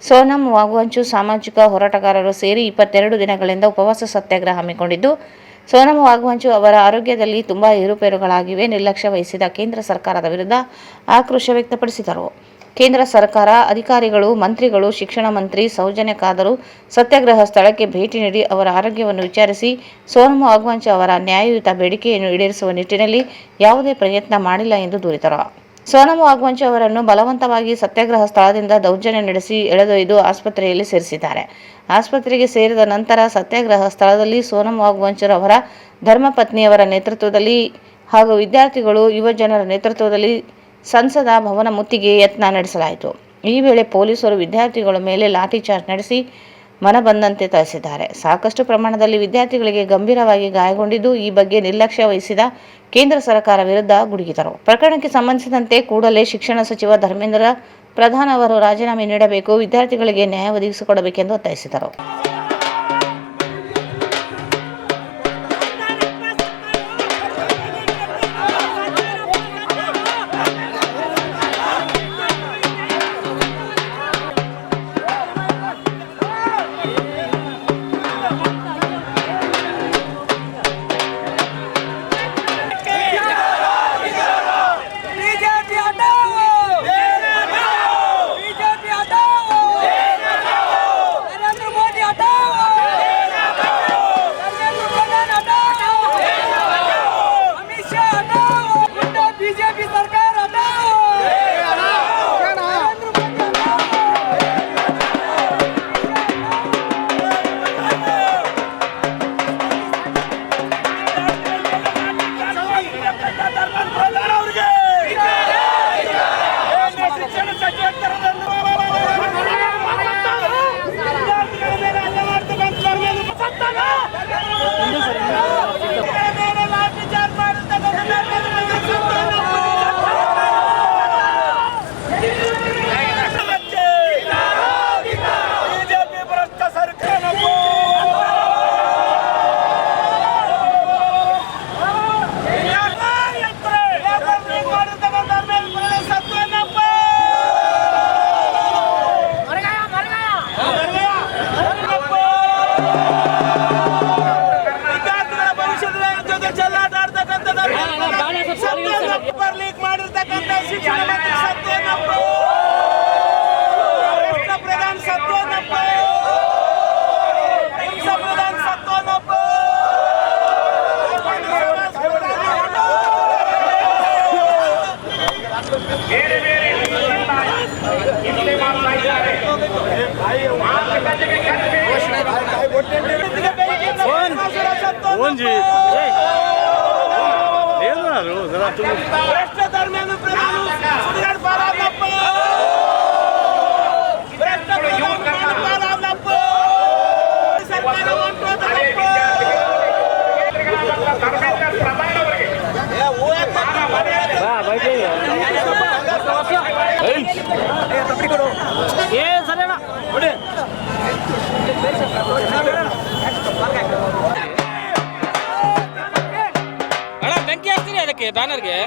ಸೋನಂ ವಾಗ್ವಂಚು ಸಾಮಾಜಿಕ ಹೋರಾಟಗಾರರು ಸೇರಿ 22 ದಿನಗಳಿಂದ ಉಪವಾಸ ಸತ್ಯಾಗ್ರಹ ಹಮ್ಮಿಕೊಂಡಿದ್ದು, ಸೋನಂ ವಾಗ್ವಂಚು ಅವರ ಆರೋಗ್ಯದಲ್ಲಿ ತುಂಬಾ ಏರುಪೇರುಗಳಾಗಿವೆ, ನಿರ್ಲಕ್ಷ್ಯ ವಹಿಸಿದ ಕೇಂದ್ರ ಸರ್ಕಾರದ ವಿರುದ್ಧ ಆಕ್ರೋಶ ವ್ಯಕ್ತಪಡಿಸಿದರು. ಕೇಂದ್ರ ಸರ್ಕಾರ ಅಧಿಕಾರಿಗಳು, ಮಂತ್ರಿಗಳು, ಶಿಕ್ಷಣ ಮಂತ್ರಿ ಸೌಜನ್ಯ ಕಾದರು ಸತ್ಯಾಗ್ರಹ ಸ್ಥಳಕ್ಕೆ ಭೇಟಿ ನೀಡಿ ಅವರ ಆರೋಗ್ಯವನ್ನು ವಿಚಾರಿಸಿ ಸೋನಂ ವಾಗ್ವಂಚು ಅವರ ನ್ಯಾಯಯುತ ಬೇಡಿಕೆಯನ್ನು ಈಡೇರಿಸುವ ನಿಟ್ಟಿನಲ್ಲಿ ಯಾವುದೇ ಪ್ರಯತ್ನ ಮಾಡಿಲ್ಲ ಎಂದು ದೂರಿದರು. ಸೋನಂ ವಾಗ್ವಂಚು ಅವರನ್ನು ಬಲವಂತವಾಗಿ ಸತ್ಯಾಗ್ರಹ ಸ್ಥಳದಿಂದ ದೌರ್ಜನ್ಯ ನಡೆಸಿ ಎಳೆದೊಯ್ದು ಆಸ್ಪತ್ರೆಯಲ್ಲಿ ಸೇರಿಸಿದ್ದಾರೆ. ಆಸ್ಪತ್ರೆಗೆ ಸೇರಿದ ನಂತರ ಸತ್ಯಾಗ್ರಹ ಸ್ಥಳದಲ್ಲಿ ಸೋನಂ ವಾಗ್ವಂಚು ಅವರ ಧರ್ಮಪತ್ನಿಯವರ ನೇತೃತ್ವದಲ್ಲಿ ಹಾಗೂ ವಿದ್ಯಾರ್ಥಿಗಳು, ಯುವಜನರ ನೇತೃತ್ವದಲ್ಲಿ ಸಂಸದ ಭವನ ಮುತ್ತಿಗೆ ಯತ್ನ ನಡೆಸಲಾಯಿತು. ಈ ವೇಳೆ ಪೊಲೀಸರು ವಿದ್ಯಾರ್ಥಿಗಳ ಮೇಲೆ ಲಾಠಿ ಚಾರ್ಜ್ ನಡೆಸಿ ಮನಬಂದಂತೆ ಥಳಿಸಿದ್ದಾರೆ. ಸಾಕಷ್ಟು ಪ್ರಮಾಣದಲ್ಲಿ ವಿದ್ಯಾರ್ಥಿಗಳಿಗೆ ಗಂಭೀರವಾಗಿ ಗಾಯಗೊಂಡಿದ್ದು, ಈ ಬಗ್ಗೆ ನಿರ್ಲಕ್ಷ್ಯ ವಹಿಸಿದ ಕೇಂದ್ರ ಸರ್ಕಾರ ವಿರುದ್ಧ ಗುಡುಗಿದರು. ಪ್ರಕರಣಕ್ಕೆ ಸಂಬಂಧಿಸಿದಂತೆ ಕೂಡಲೇ ಶಿಕ್ಷಣ ಸಚಿವ ಧರ್ಮೇಂದ್ರ ಪ್ರಧಾನ್ ಅವರು ರಾಜೀನಾಮೆ ನೀಡಬೇಕು, ವಿದ್ಯಾರ್ಥಿಗಳಿಗೆ ನ್ಯಾಯ ಒದಗಿಸಿಕೊಡಬೇಕೆಂದು ಒತ್ತಾಯಿಸಿದರು. ಬೆಂಕಿ ಹಾಕ್ತೀರಿ ಅದಕ್ಕೆ ಬ್ಯಾನರ್ಗೆ.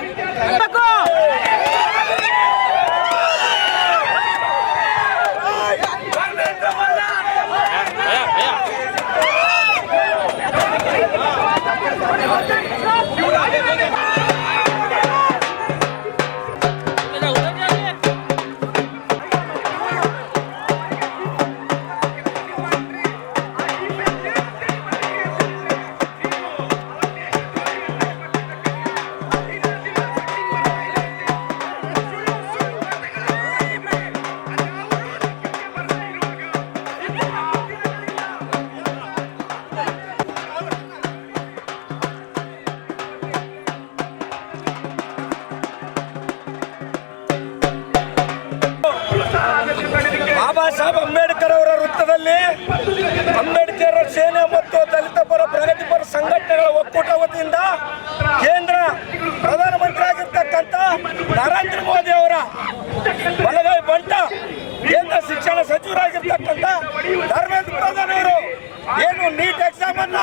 ಎಕ್ಸಾಮ್ ಅನ್ನ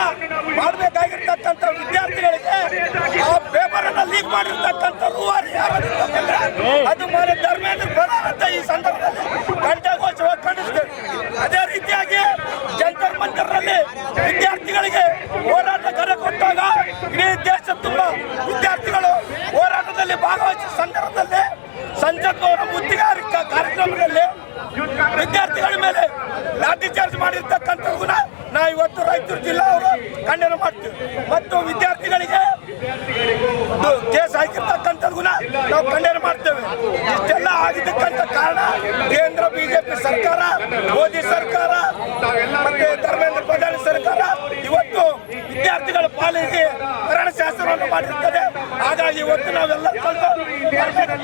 ಮಾಡಬೇಕಾಗಿರ್ತಕ್ಕಂಥ ವಿದ್ಯಾರ್ಥಿಗಳಿಗೆ ಆ ಪೇಪರ್ ಅನ್ನ ಲೀಕ್ ಮಾಡಿರ್ತಕ್ಕಂಥ ರೂವಾರಿ ಅದು ಮಾನ್ಯ ಧರ್ಮೇಂದ್ರ ಪ್ರಧಾನ್ ಅಂತ ಈ ಸಂದರ್ಭದಲ್ಲಿ ಕಂಠಘೋಷವಾಗಿ ಖಂಡಿಸ್ತೇವೆ. ಅದೇ ರೀತಿಯಾಗಿ ಜಂತರ್ ಮಂತರ್ನಲ್ಲಿ ವಿದ್ಯಾರ್ಥಿಗಳಿಗೆ ಹೋರಾಟ ಕರೆ ಕೊಟ್ಟಾಗ ಇಡೀ ದೇಶ ತುಂಬ ವಿದ್ಯಾರ್ಥಿಗಳು ಹೋರಾಟದಲ್ಲಿ ಭಾಗವಹಿಸಿದ ಸಂದರ್ಭದಲ್ಲಿ ಸಂಸತ್ ಭವನ ಮುತ್ತಿಗಾರಿಕಾ ಕಾರ್ಯಕ್ರಮದಲ್ಲಿ ವಿದ್ಯಾರ್ಥಿಗಳ ಮೇಲೆ ಲಾಠಿ ಚಾರ್ಜ್ ಮಾಡಿರ್ತಕ್ಕಂಥವ್ರನ್ನ ನಾವು ಇವತ್ತು ರಾಯಚೂರು ಜಿಲ್ಲಾ ಅವರು ಖಂಡನೆ ಮಾಡ್ತೀವಿ. ಮತ್ತು ವಿದ್ಯಾರ್ಥಿಗಳಿಗೆ ಕೇಸ್ ಹಾಕಿರ್ತಕ್ಕಂಥವ್ರನ್ನ ನಾವು ಖಂಡನೆ ಮಾಡ್ತೇವೆ. ಇಷ್ಟೆಲ್ಲ ಆಗಿದ್ದಕ್ಕಂತ ಕಾರಣ ಕೇಂದ್ರ ಬಿಜೆಪಿ ಸರ್ಕಾರ, ಮೋದಿ ಸರ್ಕಾರ ಮತ್ತೆ ಧರ್ಮೇಂದ್ರ ಪ್ರಧಾನ್ ಸರ್ಕಾರ ಇವತ್ತು ವಿದ್ಯಾರ್ಥಿಗಳ ಪಾಲಿಗೆ ಮರಣಶಾಸ್ತ್ರವನ್ನು ಮಾಡಿರುತ್ತದೆ. ಹಾಗಾಗಿ ಇವತ್ತು ನಾವೆಲ್ಲ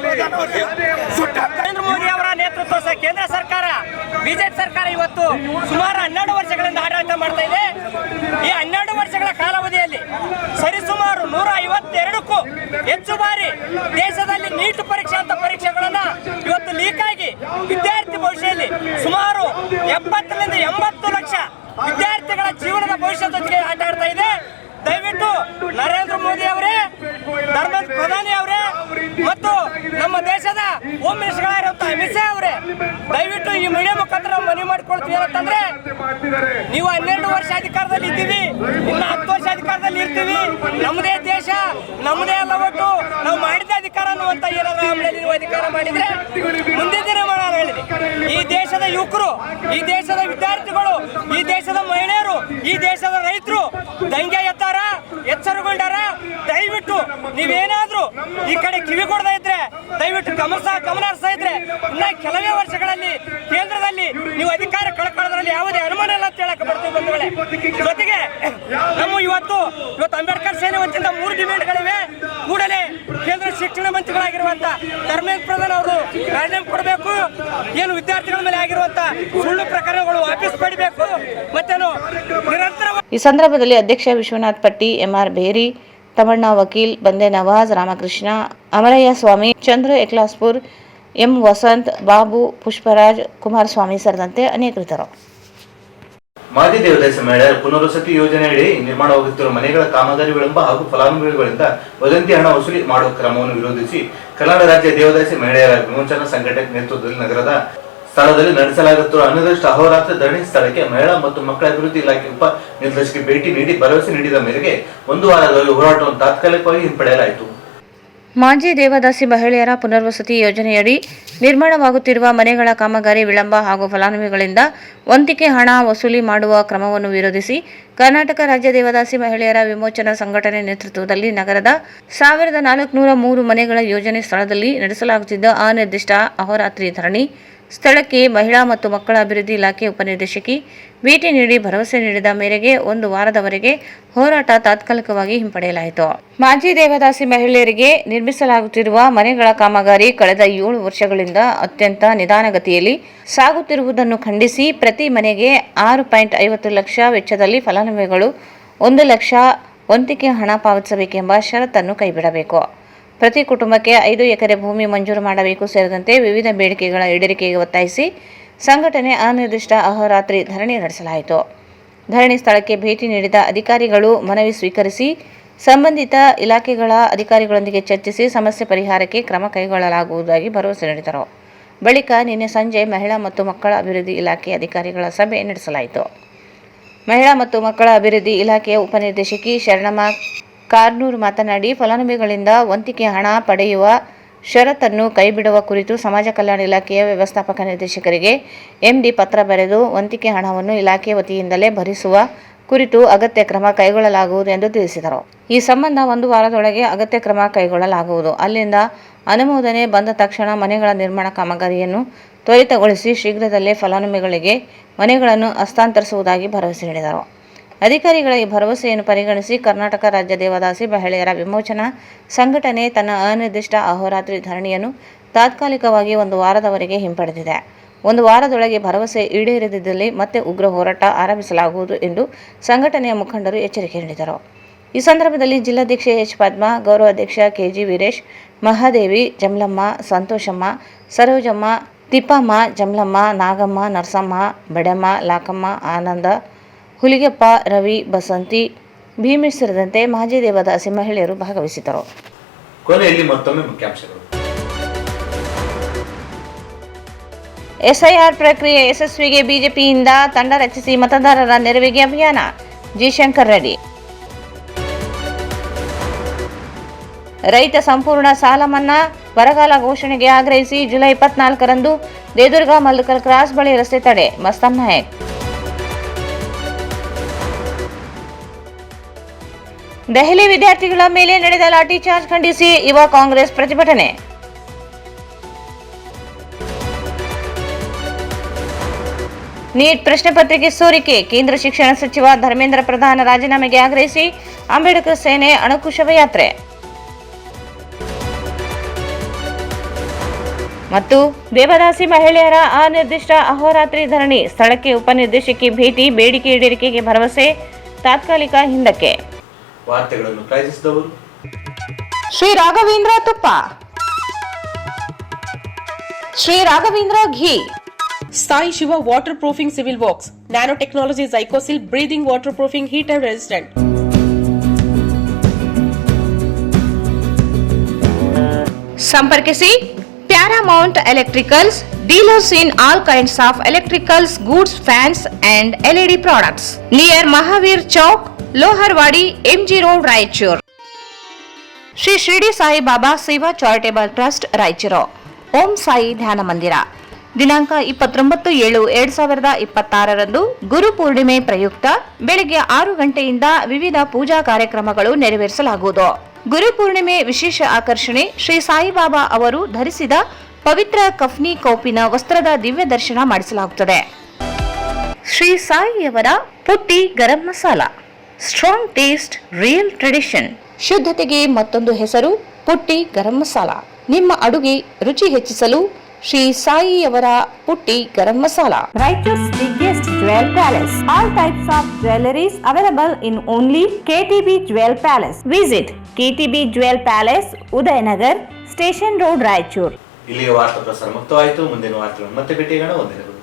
ನರೇಂದ್ರ ಮೋದಿ ಅವರ ನೇತೃತ್ವ ಕೇಂದ್ರ ಸರ್ಕಾರ, ಬಿಜೆಪಿ ಸರ್ಕಾರ ಇವತ್ತು ಸುಮಾರು 12 ವರ್ಷಗಳಿಂದ ಆಡಳಿತ ಮಾಡ್ತಾ ಇದೆ. ಈ 12 ವರ್ಷಗಳ ಕಾಲಾವಧಿಯಲ್ಲಿ ಸರಿಸುಮಾರು 152ಕ್ಕೂ ಹೆಚ್ಚು ಬಾರಿ ದೇಶದಲ್ಲಿ ನೀಟ್ ಪರೀಕ್ಷೆ ಅಂತ ಪರೀಕ್ಷೆಗಳನ್ನ ಇವತ್ತು ಲೀಕ್ ಆಗಿ ವಿದ್ಯಾರ್ಥಿ ಭವಿಷ್ಯದಲ್ಲಿ ಸುಮಾರು 70ರಿಂದ 80 ಲಕ್ಷ ವಿದ್ಯಾರ್ಥಿಗಳ ಜೀವನದ ಭವಿಷ್ಯದೊಂದಿಗೆ ಆಟ ಆಡ್ತಾ ಇದೆ. ದಯವಿಟ್ಟು ನರೇಂದ್ರ ಮೋದಿ ಅವರೇ, ಧರ್ಮೇಂದ್ರ ಪ್ರಧಾನಿ ಅವರೇ ಮತ್ತು ನಮ್ಮ ದೇಶದ ಹೋಮ್ ಮಿನಿಸ್ಟರ್ಗಳಾಗಿರುವಂತಹ ಅಮಿತ್ ಶಾ ಅವರೇ ದಯವಿಟ್ಟು ಈ ಮೀಡಿಯಾ ಮುಖಾಂತರ ಮನವಿ ಮಾಡಿಕೊಳ್ತೀವಿ ಅಂತಂದ್ರೆ, ನೀವು 12 ವರ್ಷ ಅಧಿಕಾರದಲ್ಲಿ ಇದ್ದೀವಿ, ಇನ್ನು 10 ವರ್ಷ ಅಧಿಕಾರದಲ್ಲಿ ಇರ್ತೀವಿ, ನಮ್ಮದೇ ದೇಶ ನಮ್ಮದೇ ಅಲ್ಲ ಒಟ್ಟು ನಾವು ಮಾಡಿದ ಅಧಿಕಾರ ಅನ್ನುವಂತ ಏನಾದ್ರು ಆಮೇಲೆ ನೀವು ಅಧಿಕಾರ ಮಾಡಿದ್ರೆ ಮುಂದಿನ ದಿನಮಾನಗಳಲ್ಲಿ ಈ ದೇಶದ ಯುವಕರು, ಈ ದೇಶದ ವಿದ್ಯಾರ್ಥಿಗಳು, ಈ ದೇಶದ ಮಹಿಳೆಯರು, ಈ ದೇಶದ ರೈತರು ದಂಗೆ ಎಚ್ಚರಗೊಂಡಾರ. ದಯವಿಟ್ಟು ನೀವೇನಾದ್ರೂ ಈ ಕಡೆ ಕಿವಿ ಕೊಡದ ಇದ್ರೆ ದಯವಿಟ್ಟು ಗಮನ ಹರಿಸ್ತಾ ಇದ್ರೆ ಇನ್ನ ಕೆಲವೇ ವರ್ಷಗಳಲ್ಲಿ ಕೇಂದ್ರದಲ್ಲಿ ನೀವು ಅಧಿಕಾರ ಕಳ್ಕೊಳ್ಳೋದ್ರಲ್ಲಿ ಯಾವುದೇ ಅನುಮಾನ ಇಲ್ಲ ಅಂತ ಹೇಳಕ್ ಬರ್ತೀವಿ ಬಂಧುಗಳೇ. ಜೊತೆಗೆ ನಮ್ಮ ಇವತ್ತು ಅಂಬೇಡ್ಕರ್ ಸೇನೆ ವತಿಯಿಂದ 3 ಡಿಮ್ಯಾಂಡ್ಗಳಿವೆ. ಕೂಡಲೇ ಕೇಂದ್ರ ಶಿಕ್ಷಣ ಮಂತ್ರಿಗಳಾಗಿರುವಂತ ಧರ್ಮೇಂದ್ರ ಪ್ರಧಾನ್ ಅವರು ರಾಜೀನಾಮೆ ಕೊಡಬೇಕು, ಏನು ವಿದ್ಯಾರ್ಥಿಗಳ ಮೇಲೆ ಆಗಿರುವಂತ ಸುಳ್ಳು ಪ್ರಕರಣಗಳು ವಾಪಸ್ ಪಡಿಬೇಕು, ಮತ್ತೇನು ನಿರಂತರ. ಈ ಸಂದರ್ಭದಲ್ಲಿ ಅಧ್ಯಕ್ಷ ವಿಶ್ವನಾಥ್ ಪಟ್ಟಿ, ಎಂಆರ್ ಬೇರಿ, ತಮಣ್ಣ ವಕೀಲ್, ಬಂದೆ ನವಾಜ್, ರಾಮಕೃಷ್ಣ, ಅಮರಯ್ಯ ಸ್ವಾಮಿ, ಚಂದ್ರ ಎಕ್ಲಾಸ್ಪುರ್, ಎಂ ವಸಂತ್, ಬಾಬು, ಪುಷ್ಪರಾಜ್, ಕುಮಾರಸ್ವಾಮಿ ಸೇರಿದಂತೆ ಅನೇಕರಿದ್ದರು. ಮಾಜಿ ದೇವದಾಸಿ ಮಹಿಳೆಯರ ಪುನರ್ವಸತಿ ಯೋಜನೆಯಡಿ ನಿರ್ಮಾಣವಾಗುತ್ತಿರುವ ಮನೆಗಳ ಕಾಮಗಾರಿ ವಿಳಂಬ ಹಾಗೂ ಫಲಾನುಭವಿಗಳಿಂದ ವದಂತಿ ಹಣ ವಸೂಲಿ ಮಾಡುವ ಕ್ರಮವನ್ನು ವಿರೋಧಿಸಿ ಕರ್ನಾಟಕ ರಾಜ್ಯ ದೇವದಾಸಿ ಮಹಿಳೆಯರ ವಿಮೋಚನಾ ಸಂಘಟನೆ ನೇತೃತ್ವದಲ್ಲಿ ನಗರದ ಸ್ಥಳದಲ್ಲಿ ನಡೆಸಲಾಗುತ್ತಿರುವ ಅನಿರ್ದಿಷ್ಟ ಅಹೋರಾತ್ರ ಧರಣಿ ಸ್ಥಳಕ್ಕೆ ಮಹಿಳಾ ಮತ್ತು ಮಕ್ಕಳ ಅಭಿವೃದ್ಧಿ ಇಲಾಖೆ ಉಪ ನಿರ್ದೇಶಕಿ ಭೇಟಿ ನೀಡಿ ಭರವಸೆ ನೀಡಿದ ಮೇರೆಗೆ 1 ವಾರದಲ್ಲಿ ಹೋರಾಟವನ್ನು ತಾತ್ಕಾಲಿಕವಾಗಿ ಹಿಂಪಡೆಯಲಾಯಿತು. ಮಾಜಿ ದೇವದಾಸಿ ಮಹಿಳೆಯರ ಪುನರ್ವಸತಿ ಯೋಜನೆಯಡಿ ನಿರ್ಮಾಣವಾಗುತ್ತಿರುವ ಮನೆಗಳ ಕಾಮಗಾರಿ ವಿಳಂಬ ಹಾಗೂ ಫಲಾನುಭವಿಗಳಿಂದ ವಂತಿಕೆ ಹಣ ವಸೂಲಿ ಮಾಡುವ ಕ್ರಮವನ್ನು ವಿರೋಧಿಸಿ ಕರ್ನಾಟಕ ರಾಜ್ಯ ದೇವದಾಸಿ ಮಹಿಳೆಯರ ವಿಮೋಚನಾ ಸಂಘಟನೆ ನೇತೃತ್ವದಲ್ಲಿ ನಗರದ 1403 ಮನೆಗಳ ಯೋಜನೆ ಸ್ಥಳದಲ್ಲಿ ನಡೆಸಲಾಗುತ್ತಿದ್ದ ಅನಿರ್ದಿಷ್ಟ ಅಹೋರಾತ್ರಿ ಧರಣಿ ಸ್ಥಳಕ್ಕೆ ಮಹಿಳಾ ಮತ್ತು ಮಕ್ಕಳ ಅಭಿವೃದ್ಧಿ ಇಲಾಖೆ ಉಪನಿರ್ದೇಶಕಿ ಭೇಟಿ ನೀಡಿ ಭರವಸೆ ನೀಡಿದ ಮೇರೆಗೆ 1 ವಾರದವರೆಗೆ ಹೋರಾಟ ತಾತ್ಕಾಲಿಕವಾಗಿ ಹಿಂಪಡೆಯಲಾಯಿತು. ಮಾಜಿ ದೇವದಾಸಿ ಮಹಿಳೆಯರಿಗೆ ನಿರ್ಮಿಸಲಾಗುತ್ತಿರುವ ಮನೆಗಳ ಕಾಮಗಾರಿ ಕಳೆದ 7 ವರ್ಷಗಳಿಂದ ಅತ್ಯಂತ ನಿಧಾನಗತಿಯಲ್ಲಿ ಸಾಗುತ್ತಿರುವುದನ್ನು ಖಂಡಿಸಿ ಪ್ರತಿ ಮನೆಗೆ 6.50 ಲಕ್ಷ ವೆಚ್ಚದಲ್ಲಿ ಫಲಾನುಭವಿಗಳು 1 ಲಕ್ಷ ವಂತಿಕೆ ಹಣ ಪಾವತಿಸಬೇಕೆಂಬ ಷರತ್ತನ್ನು ಕೈಬಿಡಬೇಕು. ಪ್ರತಿ ಕುಟುಂಬಕ್ಕೆ 5 ಎಕರೆ ಭೂಮಿ ಮಂಜೂರು ಮಾಡಬೇಕು ಸೇರಿದಂತೆ ವಿವಿಧ ಬೇಡಿಕೆಗಳ ಈಡೇರಿಕೆಗೆ ಒತ್ತಾಯಿಸಿ ಸಂಘಟನೆ ಅನಿರ್ದಿಷ್ಟ ಅಹೋರಾತ್ರಿ ಧರಣಿ ನಡೆಸಲಾಯಿತು. ಧರಣಿ ಸ್ಥಳಕ್ಕೆ ಭೇಟಿ ನೀಡಿದ ಅಧಿಕಾರಿಗಳು ಮನವಿ ಸ್ವೀಕರಿಸಿ ಸಂಬಂಧಿತ ಇಲಾಖೆಗಳ ಅಧಿಕಾರಿಗಳೊಂದಿಗೆ ಚರ್ಚಿಸಿ ಸಮಸ್ಯೆ ಪರಿಹಾರಕ್ಕೆ ಕ್ರಮ ಕೈಗೊಳ್ಳಲಾಗುವುದಾಗಿ ಭರವಸೆ ನೀಡಿದರು. ಬಳಿಕ ನಿನ್ನೆ ಸಂಜೆ ಮಹಿಳಾ ಮತ್ತು ಮಕ್ಕಳ ಅಭಿವೃದ್ಧಿ ಇಲಾಖೆ ಅಧಿಕಾರಿಗಳ ಸಭೆ ನಡೆಸಲಾಯಿತು. ಮಹಿಳಾ ಮತ್ತು ಮಕ್ಕಳ ಅಭಿವೃದ್ಧಿ ಇಲಾಖೆಯ ಉಪನಿರ್ದೇಶಕಿ ಶರಣಮ್ಮ ಕಾರ್ನೂರ್ ಮಾತನಾಡಿ, ಫಲಾನುಭವಿಗಳಿಂದ ವಂತಿಕೆ ಹಣ ಪಡೆಯುವ ಷರತ್ತನ್ನು ಕೈಬಿಡುವ ಕುರಿತು ಸಮಾಜ ಕಲ್ಯಾಣ ಇಲಾಖೆಯ ವ್ಯವಸ್ಥಾಪಕ ನಿರ್ದೇಶಕರಿಗೆ ಎಂಡಿ ಪತ್ರ ಬರೆದು ವಂತಿಕೆ ಹಣವನ್ನು ಇಲಾಖೆ ವತಿಯಿಂದಲೇ ಭರಿಸುವ ಕುರಿತು ಅಗತ್ಯ ಕ್ರಮ ಕೈಗೊಳ್ಳಲಾಗುವುದು ಎಂದು ತಿಳಿಸಿದರು. ಈ ಸಂಬಂಧ 1 ವಾರದೊಳಗೆ ಅಗತ್ಯ ಕ್ರಮ ಕೈಗೊಳ್ಳಲಾಗುವುದು. ಅಲ್ಲಿಂದ ಅನುಮೋದನೆ ಬಂದ ತಕ್ಷಣ ಮನೆಗಳ ನಿರ್ಮಾಣ ಕಾಮಗಾರಿಯನ್ನು ತ್ವರಿತಗೊಳಿಸಿ ಶೀಘ್ರದಲ್ಲೇ ಫಲಾನುಭವಿಗಳಿಗೆ ಮನೆಗಳನ್ನು ಹಸ್ತಾಂತರಿಸುವುದಾಗಿ ಭರವಸೆ ನೀಡಿದರು. ಅಧಿಕಾರಿಗಳ ಈ ಭರವಸೆಯನ್ನು ಪರಿಗಣಿಸಿ ಕರ್ನಾಟಕ ರಾಜ್ಯ ದೇವದಾಸಿ ಮಹಿಳೆಯರ ವಿಮೋಚನಾ ಸಂಘಟನೆ ತನ್ನ ಅನಿರ್ದಿಷ್ಟ ಅಹೋರಾತ್ರಿ ಧರಣಿಯನ್ನು ತಾತ್ಕಾಲಿಕವಾಗಿ 1 ವಾರದವರೆಗೆ ಹಿಂಪಡೆದಿದೆ. 1 ವಾರದೊಳಗೆ ಭರವಸೆ ಈಡೇರದಿದ್ದಲ್ಲಿ ಮತ್ತೆ ಉಗ್ರ ಹೋರಾಟ ಆರಂಭಿಸಲಾಗುವುದು ಎಂದು ಸಂಘಟನೆಯ ಮುಖಂಡರು ಎಚ್ಚರಿಕೆ ನೀಡಿದರು. ಈ ಸಂದರ್ಭದಲ್ಲಿ ಜಿಲ್ಲಾಧ್ಯಕ್ಷೆ ಎಚ್ ಪದ್ಮಾ, ಗೌರವಾಧ್ಯಕ್ಷ ಕೆಜಿ ವೀರೇಶ್, ಮಹಾದೇವಿ, ಜಮಲಮ್ಮ, ಸಂತೋಷಮ್ಮ, ಸರೋಜಮ್ಮ, ತಿಪ್ಪಮ್ಮ, ಜಮಲಮ್ಮ, ನಾಗಮ್ಮ, ನರಸಮ್ಮ, ಬಡಮ್ಮ, ಲಾಕಮ್ಮ, ಆನಂದ, ಹುಲಿಗೆಪ್ಪ, ರವಿ, ಬಸಂತಿ, ಭೀಮೇಶ್ ಸೇರಿದಂತೆ ಮಾಜಿ ದೇವದಾಸಿ ಮಹಿಳೆಯರು ಭಾಗವಹಿಸಿದ್ದರು. ಕೊನೆಯಲ್ಲಿ ಮತ್ತೊಮ್ಮೆ ಮುಖ್ಯಾಂಶಗಳು. ಎಸ್ಐಆರ್ ಪ್ರಕ್ರಿಯೆ ಯಶಸ್ವಿಗೆ ಬಿಜೆಪಿಯಿಂದ ತಂಡ ರಚಿಸಿ ಮತದಾರರ ನೆರವಿಗೆ ಅಭಿಯಾನ. ಜಿ. ಶಂಕರ್ ರೆಡ್ಡಿ. ರೈತ ಸಂಪೂರ್ಣ ಸಾಲ ಮನ್ನಾ, ಬರಗಾಲ ಘೋಷಣೆಗೆ ಆಗ್ರಹಿಸಿ ಜುಲೈ 24ರಂದು ದೇದುರ್ಗ ಮಲ್ಕಲ್ ಕ್ರಾಸ್ ಬಳಿ ರಸ್ತೆ ತಡೆ. ಮಸ್ತಾನ್ ನಾಯಕ್. ದೆಹಲಿ ವಿದ್ಯಾರ್ಥಿಗಳ ಮೇಲೆ ನಡೆದ ಲಾಠಿ ಚಾರ್ಜ್ ಖಂಡಿಸಿ ಯುವ ಕಾಂಗ್ರೆಸ್ ಪ್ರತಿಭಟನೆ. ನೀಟ್ ಪ್ರಶ್ನೆ ಪತ್ರಿಕೆ ಸೋರಿಕೆ, ಕೇಂದ್ರ ಶಿಕ್ಷಣ ಸಚಿವ ಧರ್ಮೇಂದ್ರ ಪ್ರಧಾನ್ ರಾಜೀನಾಮೆಗೆ ಆಗ್ರಹಿಸಿ ಅಂಬೇಡ್ಕರ್ ಸೇನೆ ಅಣಕು ಶವಯಾತ್ರೆ. ಮತ್ತು ದೇವದಾಸಿ ಮಹಿಳೆಯರ ಅನಿರ್ದಿಷ್ಟ ಅಹೋರಾತ್ರಿ ಧರಣಿ, ಸ್ಥಳಕ್ಕೆ ಉಪನಿರ್ದೇಶಕಿ ಭೇಟಿ, ಬೇಡಿಕೆ ಈಡೇರಿಕೆಗೆ ಭರವಸೆ, ತಾತ್ಕಾಲಿಕ ಹಿಂದಕ್ಕೆ. ವಾರ್ತೆಗಳನ್ನು ಪ್ರಾಯೋಜಿಸಿದವರು ಶ್ರೀ ರಾಘವೇಂದ್ರ ತುಪ್ಪ, ಶ್ರೀ ರಾಘವೇಂದ್ರ ಘೀ, Sai Shiva Waterproofing Civil Works, Nanotechnology Zycosil Breathing Waterproofing Heat and Resistant. ಸಂಪರ್ಕಿಸಿ Paramount electricals, dealers in all kinds of electricals goods, fans and LED products, near Mahavir Chowk, Loharwadi, MG road, Raichur. Shri Shirdi Sai Baba Seva charitable trust, Raichur. Om Sai Dhyana ಮಂದಿರ. ದಿನಾಂಕ 29/7/2026ರಂದು ಗುರು ಪೂರ್ಣಿಮೆ ಪ್ರಯುಕ್ತ ಬೆಳಗ್ಗೆ 6 ಗಂಟೆಯಿಂದ ವಿವಿಧ ಪೂಜಾ ಕಾರ್ಯಕ್ರಮಗಳು ನೆರವೇರಿಸಲಾಗುವುದು. ಗುರು ಪೂರ್ಣಿಮೆ ವಿಶೇಷ ಆಕರ್ಷಣೆ ಶ್ರೀ ಸಾಯಿಬಾಬಾ ಅವರು ಧರಿಸಿದ ಪವಿತ್ರ ಕಫ್ನಿ ಕೌಪಿನ ವಸ್ತ್ರದ ದಿವ್ಯ ದರ್ಶನ ಮಾಡಿಸಲಾಗುತ್ತದೆ. ಶ್ರೀ ಸಾಯಿಯವರ Putti garam masala, strong taste, real tradition. ಶುದ್ಧತೆಗೆ ಮತ್ತೊಂದು ಹೆಸರು ಪುಟ್ಟಿ ಗರಂ ಮಸಾಲ. ನಿಮ್ಮ ಅಡುಗೆ ರುಚಿ ಹೆಚ್ಚಿಸಲು ಶ್ರೀ ಸಾಯಿಯವರ Putti garam masala. Raichur's biggest jewel palace. All types of jewelleries available in only KTB jewel palace. Visit KTB jewel palace, Udayanagar, station road, Raichur. ಇಲ್ಲಿಗೆ ವಾರ್ತಾ ಪ್ರಸಾರ ಮುಕ್ತವಾಯಿತು. ಮುಂದಿನ ವಾರ್ತೆಗಳನ್ನು ಮತ್ತೆ ಭೇಟಿಯಾಗೋಣ. ವಂದನೆಗಳು.